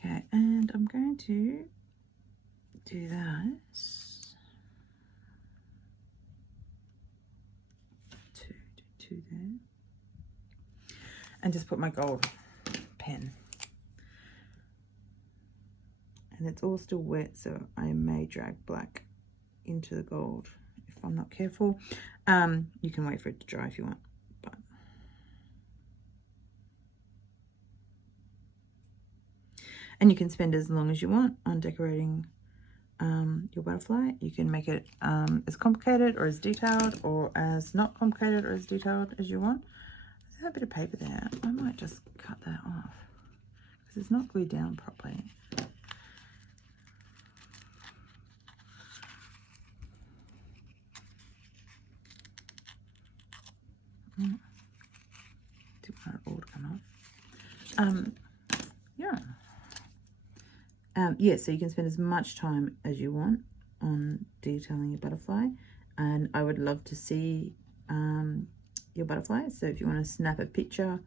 Okay, and I'm going to do that. 2 there. And just put my gold pen. And it's all still wet, so I may drag black into the gold if I'm not careful. You can wait for it to dry if you want. But and you can spend as long as you want on decorating your butterfly. You can make it as complicated or as detailed, or as not complicated or as detailed as you want. There's a bit of paper there. I might just cut that off because it's not glued down properly. Didn't want it all to come off. Yeah, so you can spend as much time as you want on detailing your butterfly, and I would love to see your butterflies. So if you want to snap a picture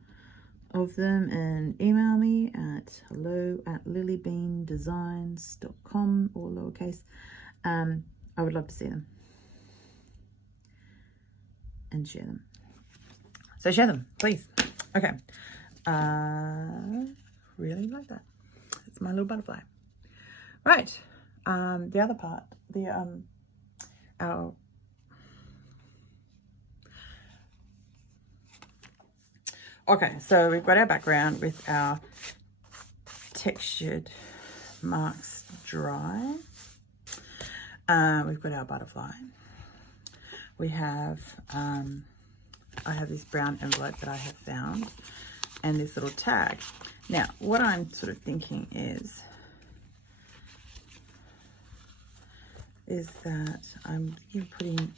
of them and email me at hello@lillibeandesigns.com, or lowercase, I would love to see them and share them. So share them, please. Okay. Really like that. It's my little butterfly. Right. The other part, okay, so we've got our background with our textured marks dry. We've got our butterfly. We have, I have this brown envelope that I have found, and this little tag. Now, what I'm sort of thinking is that I'm putting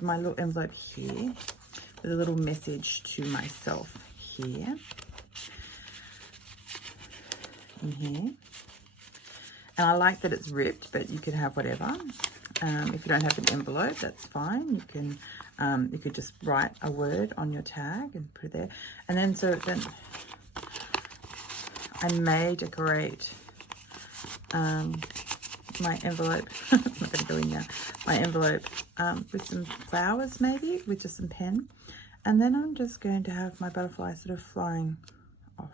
my little envelope here with a little message to myself here, in here. And I like that it's ripped, but you could have whatever. If you don't have an envelope, that's fine. You could just write a word on your tag and put it there. And then then I may decorate my envelope. It's not going to go in now. My envelope with some flowers, maybe, with just some pen. And then I'm just going to have my butterfly sort of flying off.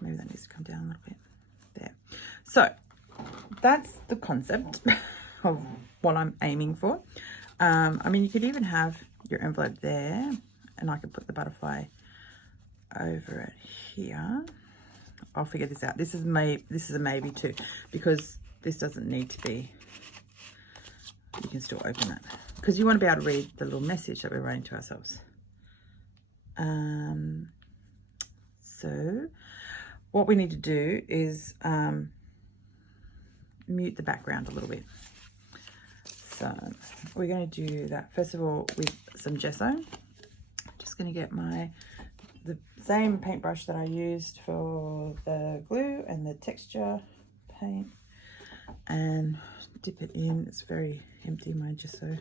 Maybe that needs to come down a little bit. There. So that's the concept of what I'm aiming for. I mean, you could even have your envelope there, and I could put the butterfly over it here. I'll figure this out. This is a maybe too, because this doesn't need to be. You can still open it because you want to be able to read the little message that we're writing to ourselves. So what we need to do is mute the background a little bit. So we're going to do that first of all with some gesso. Just going to get the same paintbrush that I used for the glue and the texture paint, and dip it in. It's very empty, my gesso.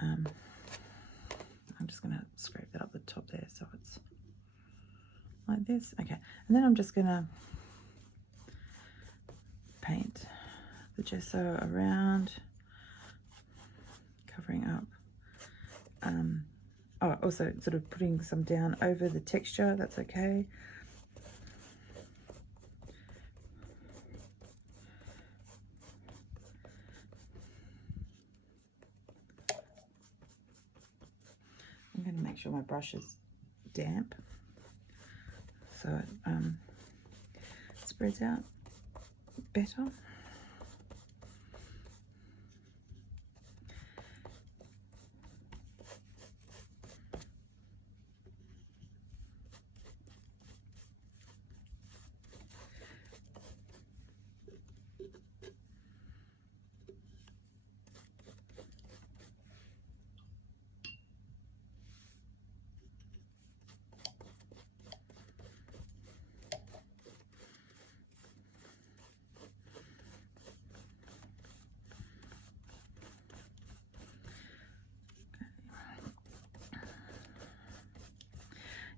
I'm just going to scrape that up the top there so it's like this. Okay, and then I'm just going to paint the gesso around, covering up. Also sort of putting some down over the texture, that's okay. I'm going to make sure my brush is damp so it spreads out better.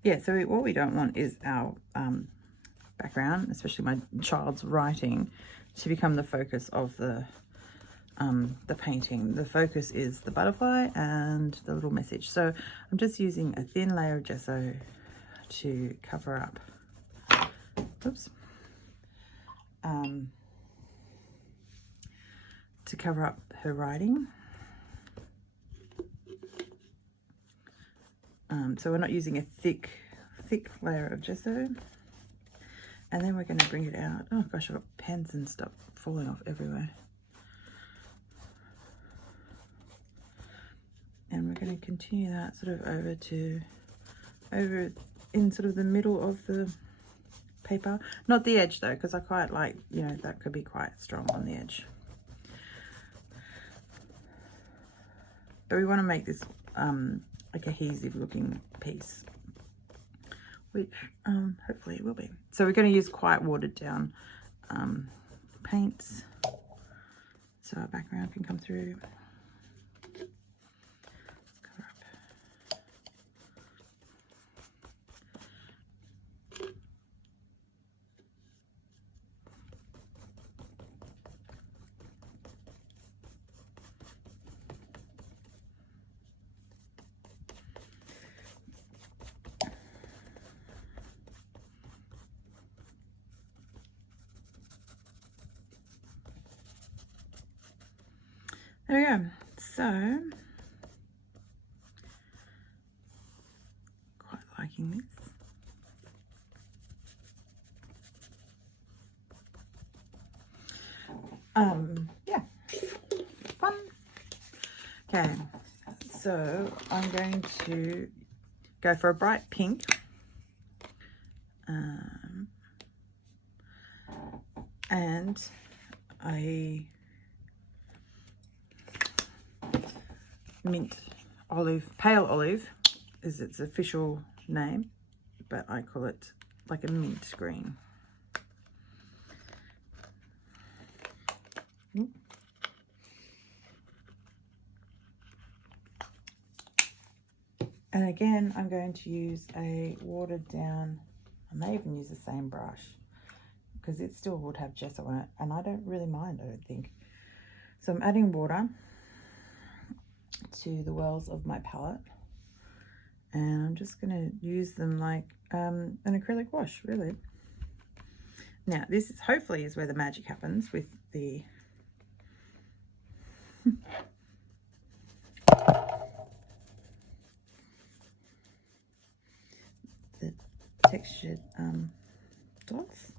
Yeah, so what we don't want is our background, especially my child's writing, to become the focus of the the painting. The focus is the butterfly and the little message. So I'm just using a thin layer of gesso to cover up, oops, to cover up her writing. So we're not using a thick layer of gesso. And then we're going to bring it out. Oh gosh, I've got pens and stuff falling off everywhere. And we're going to continue that sort of over in sort of the middle of the paper. Not the edge though, because I quite like, you know, that could be quite strong on the edge. But we want to make this a cohesive looking piece, which hopefully it will be. So we're going to use quite watered down paints so our background can come through. Let's cover up. There we go. So, quite liking this. Yeah, fun. Okay, so I'm going to go for a bright pink. And a mint olive, pale olive is its official name, but I call it like a mint green. And again, I'm going to use a watered down, I may even use the same brush because it still would have gesso on it, and I don't really mind, I don't think. So I'm adding water to the wells of my palette, and I'm just going to use them like an acrylic wash, really. Now this is hopefully is where the magic happens with the the textured dots.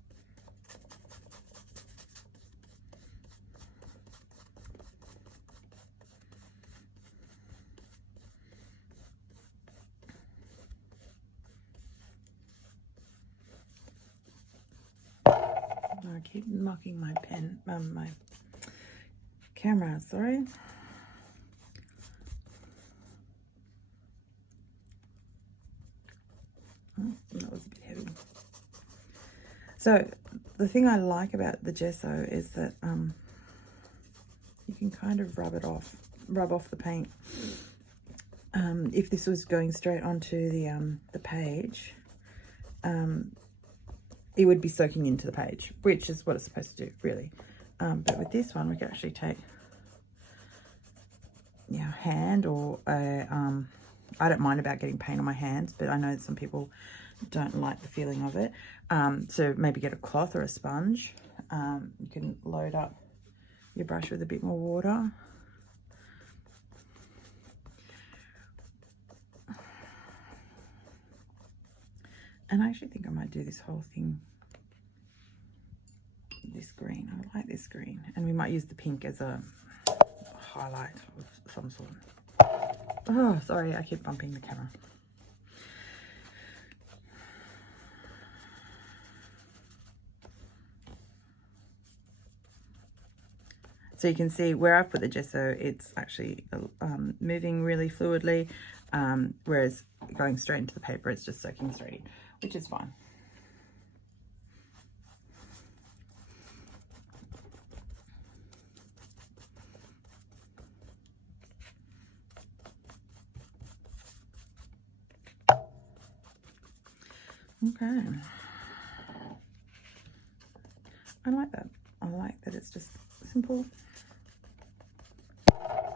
I keep knocking my pen, my camera, sorry. Oh, that was a bit heavy. So the thing I like about the gesso is that you can kind of rub off the paint. If this was going straight onto the page, it would be soaking into the page, which is what it's supposed to do, really. But with this one, we can actually take, you know, hand or a, I don't mind about getting paint on my hands, but I know that some people don't like the feeling of it. So maybe get a cloth or a sponge. You can load up your brush with a bit more water. And I actually think I might do this whole thing, this green. I like this green. And we might use the pink as a highlight of some sort. Oh, sorry, I keep bumping the camera. So you can see where I've put the gesso, it's actually moving really fluidly, whereas going straight into the paper, it's just soaking straight in, which is fine. Okay. I like that. I like that it's just simple.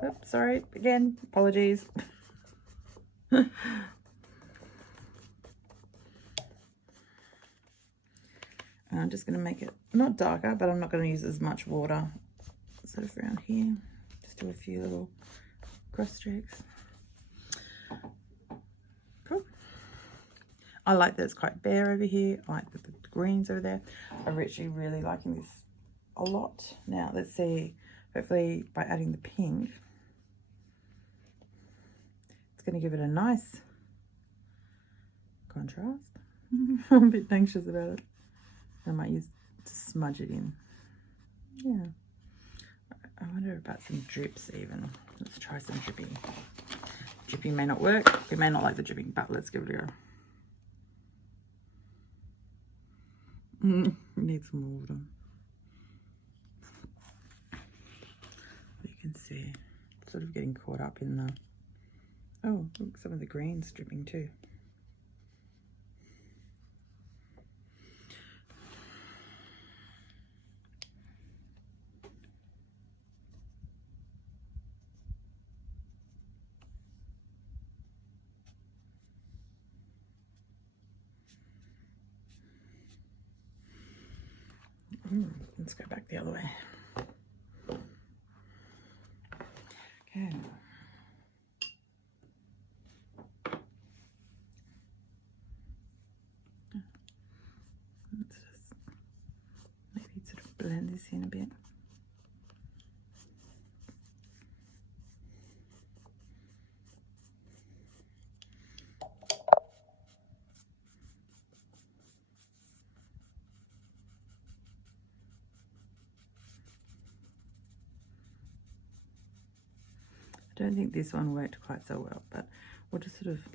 Oops, sorry, again, apologies. I'm just going to make it not darker, but I'm not going to use as much water. Sort of around here. Just do a few little cross streaks. Cool. I like that it's quite bare over here. I like the greens over there. I'm actually really liking this a lot. Now, let's see. Hopefully, by adding the pink, it's going to give it a nice contrast. I'm a bit anxious about it. I might use to smudge it in. Yeah. I wonder about some drips even. Let's try some dripping. Dripping may not work. We may not like the dripping, but let's give it a go. Need some more water. You can see it's sort of getting caught up in the... Oh, look, some of the greens dripping too. Let's go back the other way. Okay. Let's just maybe sort of blend this in a bit. I don't think this one worked quite so well, but we'll just sort of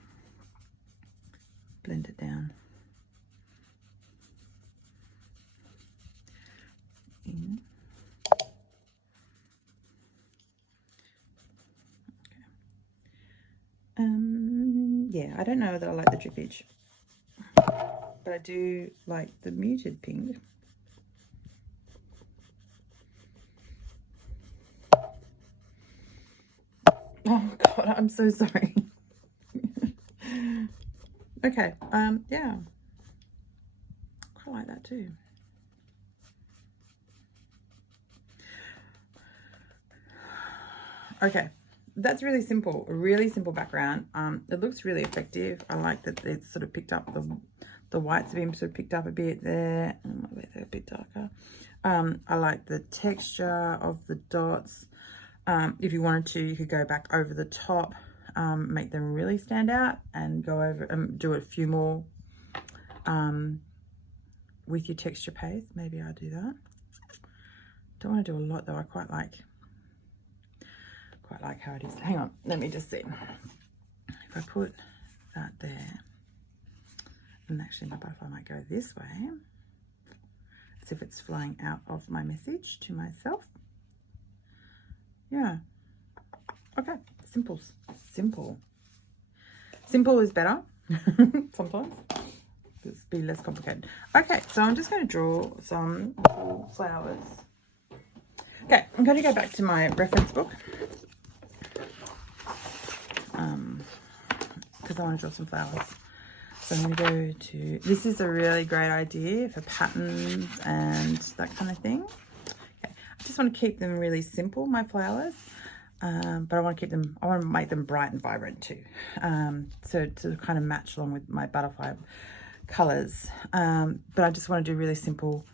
blend it down. In. Okay. Yeah, I don't know that I like the drippage, but I do like the muted pink. Oh God, I'm so sorry. Okay, yeah. I like that too. Okay, that's really simple, a really simple background. It looks really effective. I like that it's sort of picked up the whites have been sort of picked up a bit there, and they're a bit darker. I like the texture of the dots. If you wanted to, you could go back over the top, make them really stand out, and go over and do a few more with your texture paste. Maybe I'll do that. Don't want to do a lot though. I quite like how it is. Hang on, let me just see. If I put that there, and actually my butterfly might go this way, as if it's flying out of my message to myself. Yeah. Okay. Simple is better sometimes. Let's be less complicated. Okay, so I'm just going to draw some flowers. Okay, I'm going to go back to my reference book because I want to draw some flowers. So I'm going to go to, this is a really great idea for patterns and that kind of thing. Okay, I just want to keep them really simple, my flowers. But I want to make them bright and vibrant too. So to kind of match along with my butterfly colors. But I just want to do really simple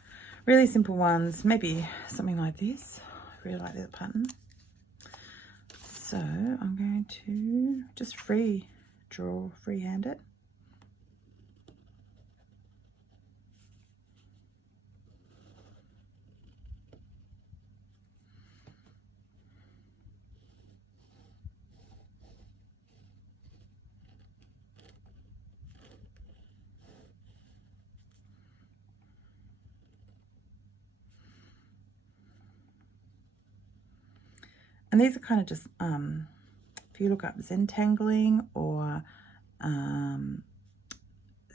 ones. Maybe something like this. I really like this pattern. So I'm going to just freehand it. And these are kind of just, if you look up Zentangling or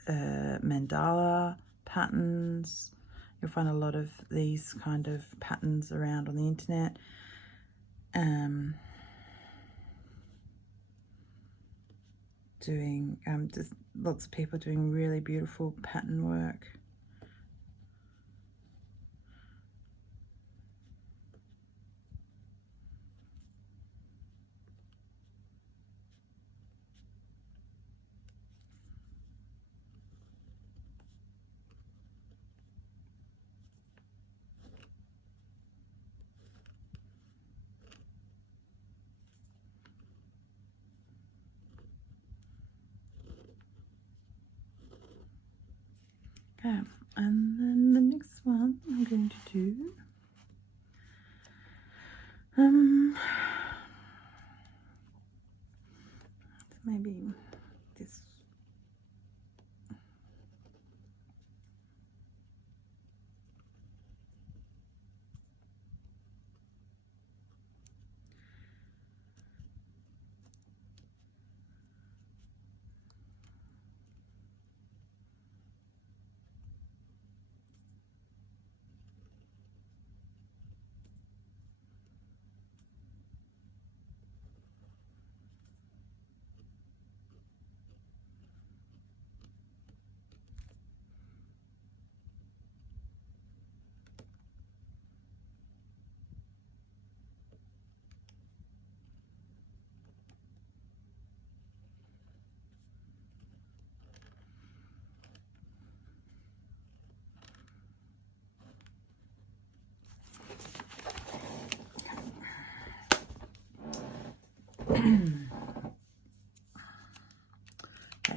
mandala patterns, you'll find a lot of these kind of patterns around on the internet. doing, just lots of people doing really beautiful pattern work. Okay, and then the next one I'm going to do, maybe this.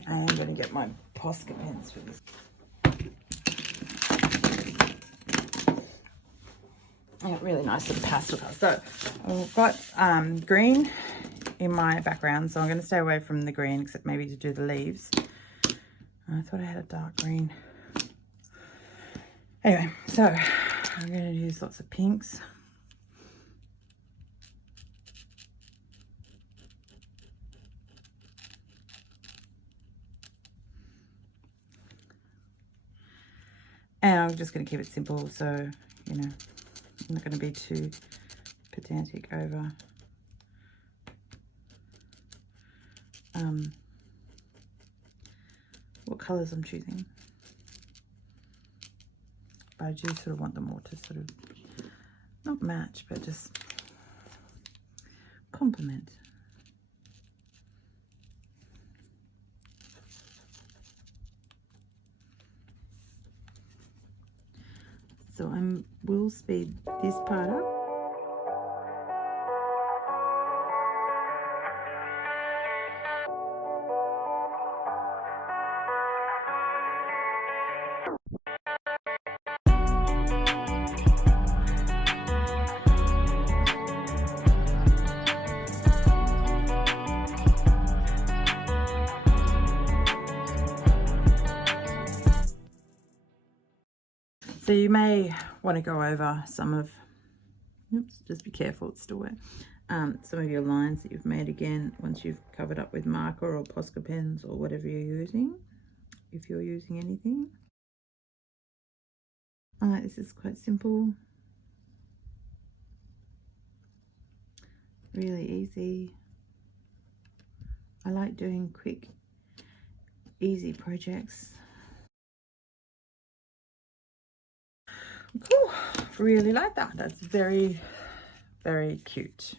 I am going to get my Posca pens for this. Yeah, really nice little pastel colour. So I've got green in my background, so I'm going to stay away from the green, except maybe to do the leaves. I thought I had a dark green. Anyway, so I'm going to use lots of pinks. And I'm just going to keep it simple, so, you know, I'm not going to be too pedantic over what colours I'm choosing. But I do sort of want them all to sort of, not match, but just complement. So I will speed this part up. So you may want to go over some of, oops, just be careful, it's still wet, some of your lines that you've made again once you've covered up with marker or Posca pens or whatever you're using, if you're using anything. This is quite simple, really easy. I like doing quick, easy projects. Cool, really like that. That's very, very cute.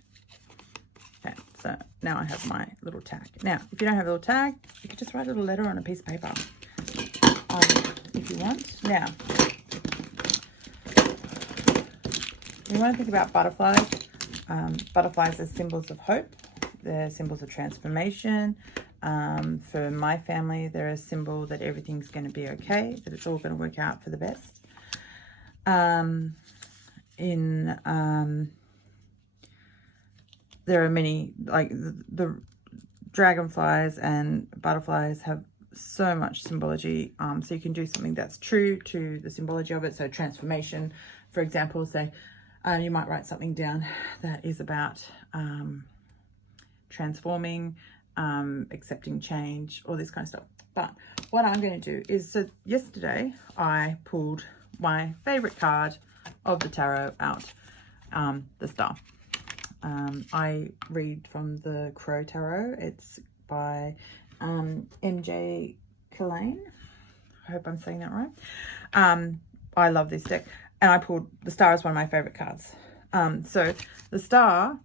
Okay, so now I have my little tag. Now, if you don't have a little tag, you can just write a little letter on a piece of paper if you want. Now, you want to think about butterflies. Butterflies are symbols of hope. They're symbols of transformation. For my family, they're a symbol that everything's going to be okay, that it's all going to work out for the best. There are many, like the dragonflies and butterflies have so much symbology, so you can do something that's true to the symbology of it. So transformation, for example, say you might write something down that is about transforming, accepting change, all this kind of stuff. But what I'm going to do is, so yesterday I pulled my favorite card of the tarot out, the Star. I read from the Crow Tarot. It's by MJ Killane. I hope I'm saying that right. I love this deck. And I pulled the Star as one of my favorite cards. So the Star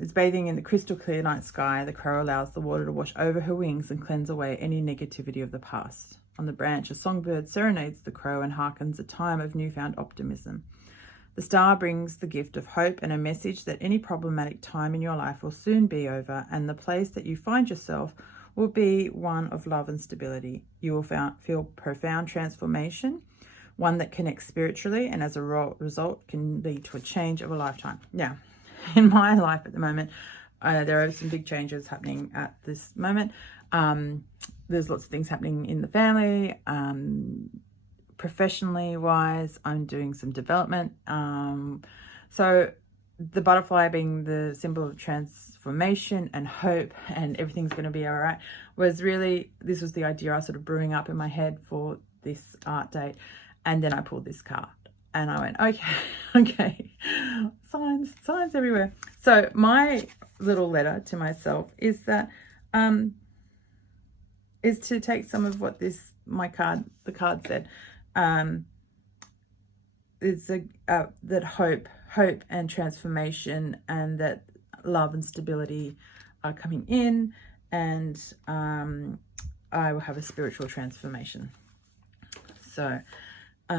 is bathing in the crystal clear night sky. The crow allows the water to wash over her wings and cleanse away any negativity of the past. On the branch, a songbird serenades the crow and hearkens a time of newfound optimism. The Star brings the gift of hope and a message that any problematic time in your life will soon be over, and the place that you find yourself will be one of love and stability. You will feel profound transformation, one that connects spiritually, and as a result can lead to a change of a lifetime. Now, in my life at the moment, there are some big changes happening at this moment. There's lots of things happening in the family. Professionally wise, I'm doing some development. So the butterfly being the symbol of transformation and hope and everything's going to be all right, was really, this was the idea I was sort of brewing up in my head for this art date. And then I pulled this card and I went, okay, signs everywhere. So my little letter to myself is that, is to take some of what the card said. It's that hope and transformation, and that love and stability are coming in, and I will have a spiritual transformation. So how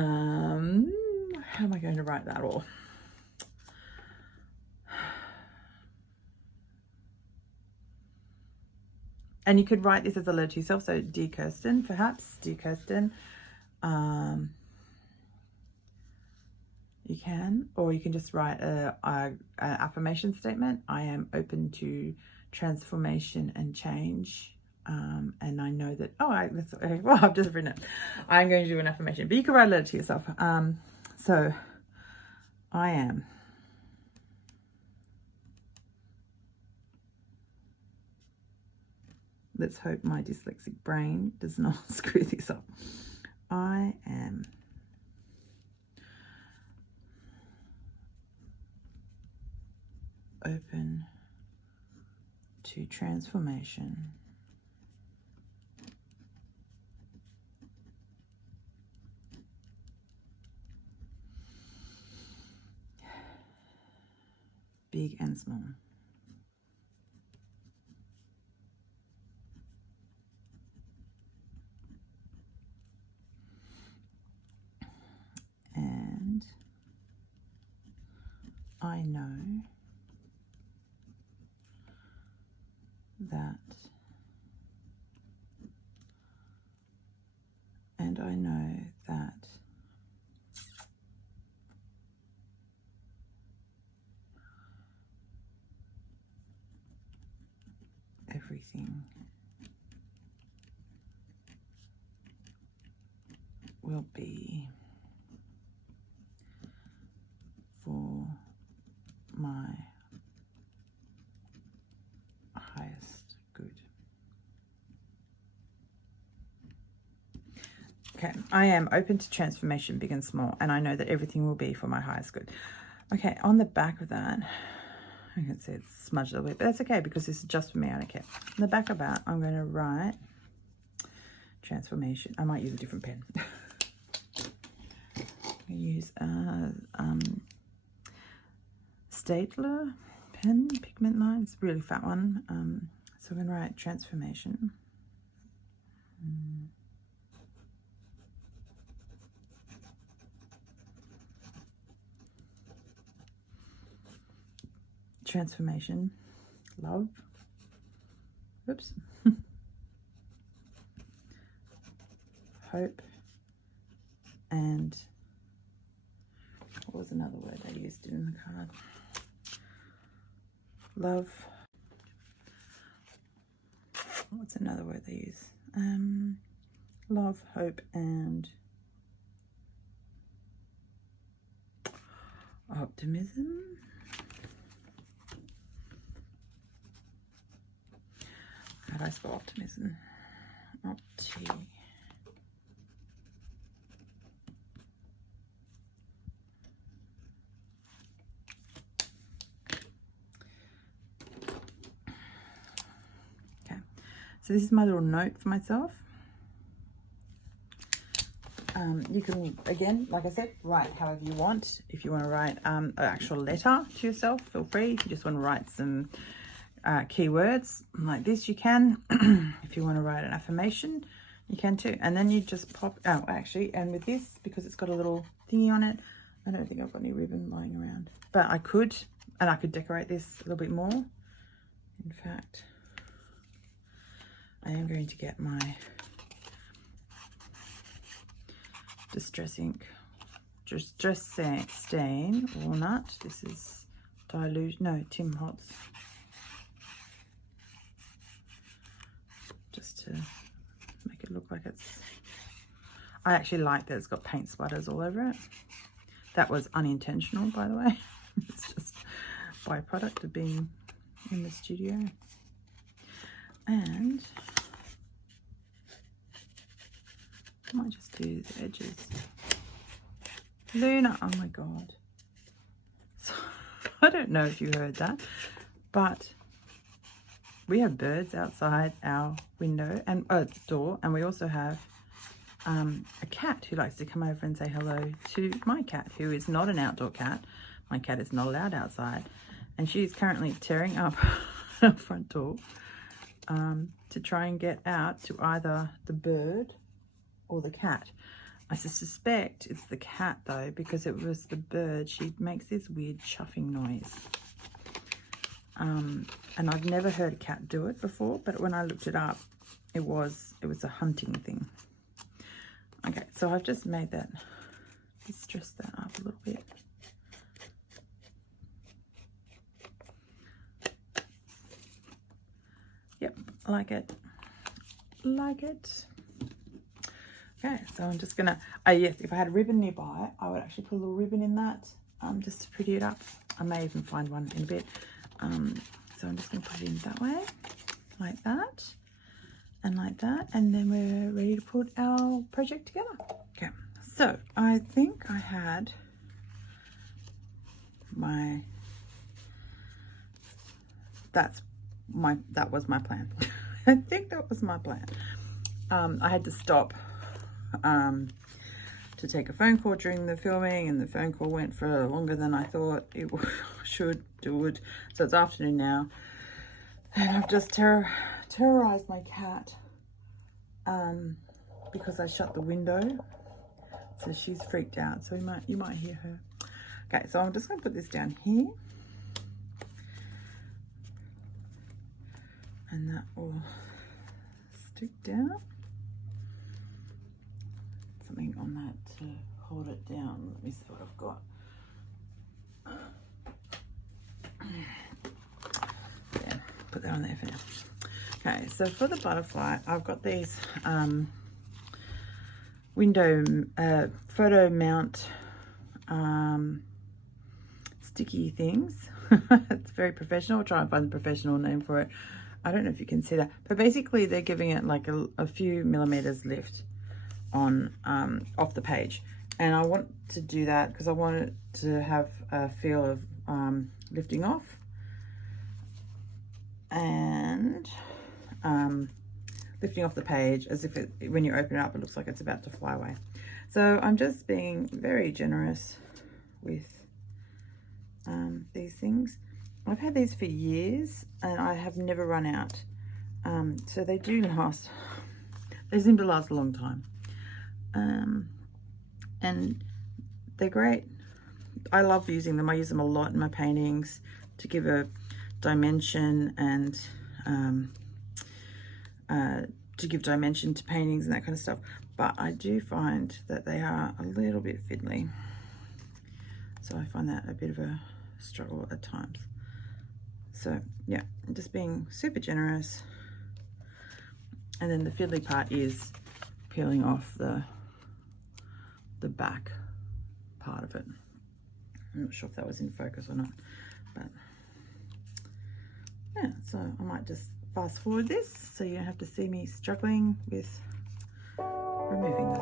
am I going to write that all? And you could write this as a letter to yourself. So dear Kirsten, perhaps, dear Kirsten, you can, or you can just write a affirmation statement. I am open to transformation and change. And I know that, well, I've just written it. I'm going to do an affirmation, but you can write a letter to yourself. So I am. Let's hope my dyslexic brain does not screw this up. I am open to transformation big and small. And I know that, everything will be for my highest good. Okay, I am open to transformation, big and small, and I know that everything will be for my highest good. Okay, on the back of that, I can see it's smudged a little bit, but that's okay because this is just for me. I don't care. On the back of that, I'm going to write transformation. I might use a different pen. I use Stapler pen, pigment line. It's a really fat one. So I'm going to write transformation. Transformation, love, oops, hope, and what was another word I used in the card? Love. What's another word they use? Love, hope, and optimism. How do I spell optimism? Okay. So this is my little note for myself. You can, again, like I said, write however you want. If you want to write an actual letter to yourself, feel free. If you just want to write some keywords like this, you can. If you want to write an affirmation, you can too. And then you just pop, oh, actually, and with this, because it's got a little thingy on it, I don't think I've got any ribbon lying around. But I could, and I could decorate this a little bit more. In fact, I am going to get my Distress ink, Distress Stain Walnut. This is dilute, no, Tim Holtz. Just to make it look like it's, I actually like that it's got paint splatters all over it. That was unintentional, by the way. It's just byproduct of being in the studio. And I might just do the edges. Luna, oh my God. So, I don't know if you heard that, but we have birds outside our window and door, and we also have a cat who likes to come over and say hello to my cat, who is not an outdoor cat. My cat is not allowed outside, and she's currently tearing up our front door to try and get out to either the bird or the cat. I suspect it's the cat though, because it was the bird. She makes this weird chuffing noise. And I've never heard a cat do it before, but when I looked it up, it was a hunting thing. Okay, so I've just made that, just dress that up a little bit. Yep, like it. Like it. Okay, so I'm just gonna, yes, if I had a ribbon nearby, I would actually put a little ribbon in that, just to pretty it up. I may even find one in a bit. So I'm just gonna put it in that way, like that, and like that, and then we're ready to put our project together. Okay, so I think I had my, that was my plan. I think that was my plan. I had to stop to take a phone call during the filming, and the phone call went for longer than I thought it should do it. So it's afternoon now, and I've just terrorized my cat because I shut the window, so she's freaked out. So you might hear her. Okay, so I'm just going to put this down here, and that will stick down. Something on that to hold it down. Let me see what I've got. Yeah, put that on there for now. Okay, so for the butterfly, I've got these window photo mount sticky things. It's very professional. I'll try and find the professional name for it. I don't know if you can see that, but basically they're giving it like a few millimeters lift on off the page, and I want to do that because I want it to have a feel of lifting off and lifting off the page, as if when you open it up, it looks like it's about to fly away. So I'm just being very generous with these things. I've had these for years and I have never run out. So they do last, they seem to last a long time. And they're great. I love using them. I use them a lot in my paintings to give a dimension and to give dimension to paintings and that kind of stuff. But I do find that they are a little bit fiddly. So I find that a bit of a struggle at times. So yeah, I'm just being super generous. And then the fiddly part is peeling off the back part of it. I'm not sure if that was in focus or not, but yeah, so I might just fast forward this so you don't have to see me struggling with removing them.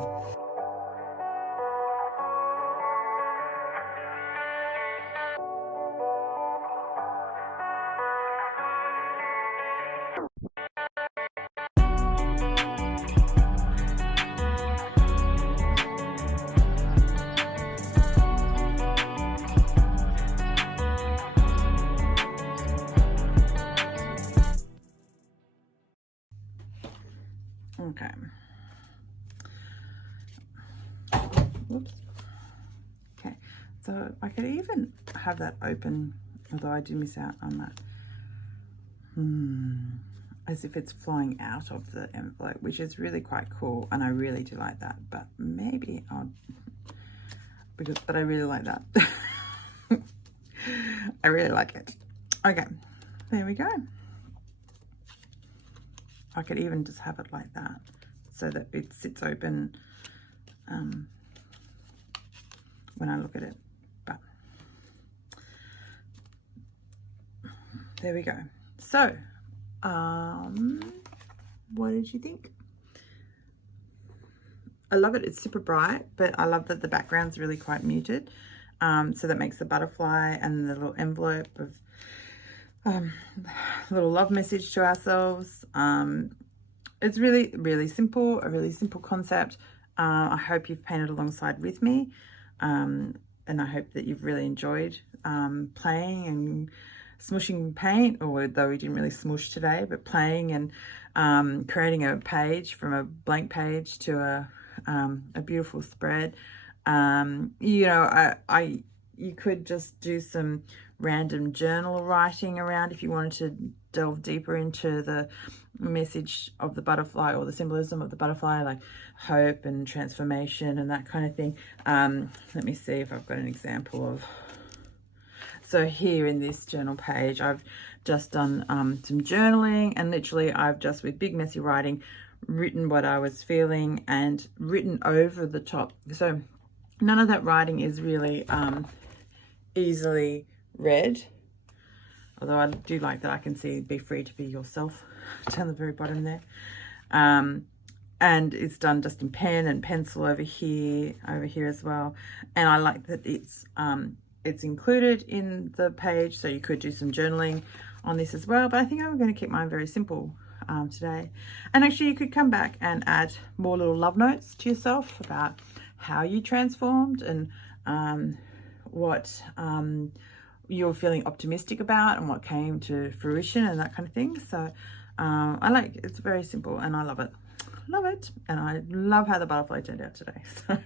Okay. Whoops. Okay, so I could even have that open, although I did miss out on that. As if it's flying out of the envelope, which is really quite cool, and I really do like that. But maybe I'll, but I really like that. I really like it. Okay, there we go. I could even just have it like that, so that it sits open when I look at it. But there we go. So what did you think? I love it. It's super bright, but I love that the background's really quite muted. So that makes the butterfly and the little envelope of little love message to ourselves. It's really, really simple, a really simple concept. I hope you've painted alongside with me, and I hope that you've really enjoyed playing and smushing paint, although we didn't really smush today, but playing and creating a page from a blank page to a beautiful spread. You know, you could just do some random journal writing around if you wanted to delve deeper into the message of the butterfly or the symbolism of the butterfly, like hope and transformation and that kind of thing. Let me see if I've got an example of. So here in this journal page, I've just done some journaling, and literally I've just, with big messy writing, written what I was feeling and written over the top. So none of that writing is really easily read, although I do like that I can see be free to be yourself down the very bottom there. And it's done just in pen and pencil over here as well. And I like that it's included in the page, so you could do some journaling on this as well, but I think I'm going to keep mine very simple today. And actually you could come back and add more little love notes to yourself about how you transformed and what you're feeling optimistic about and what came to fruition and that kind of thing. So I like, it's very simple and I love it. Love it. And I love how the butterfly turned out today. So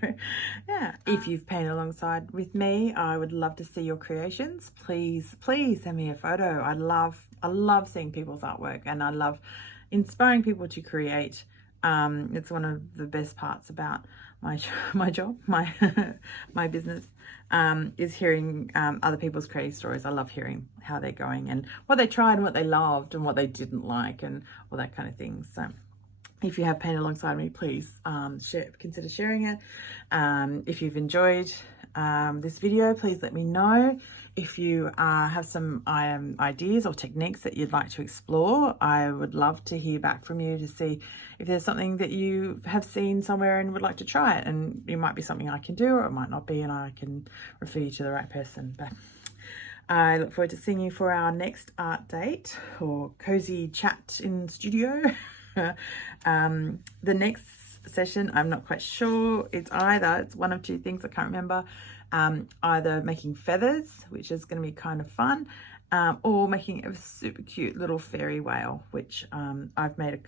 yeah, if you've painted alongside with me, I would love to see your creations. Please send me a photo. I love seeing people's artwork, and I love inspiring people to create. It's one of the best parts about my job, my business, is hearing other people's creative stories. I love hearing how they're going and what they tried and what they loved and what they didn't like and all that kind of thing. So if you have painted alongside me, please consider sharing it. If you've enjoyed this video, please let me know. If you have some ideas or techniques that you'd like to explore, I would love to hear back from you to see if there's something that you have seen somewhere and would like to try it. And it might be something I can do, or it might not be, and I can refer you to the right person. But I look forward to seeing you for our next art date or cozy chat in studio. The next session, I'm not quite sure. It's one of two things, I can't remember. Either making feathers, which is going to be kind of fun, or making a super cute little fairy whale, which I've made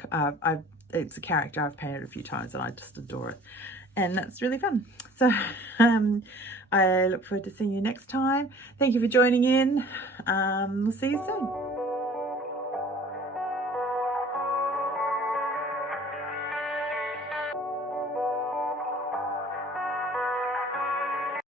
it's a character I've painted a few times and I just adore it, and that's really fun. So I look forward to seeing you next time. Thank you for joining in. We'll see you soon.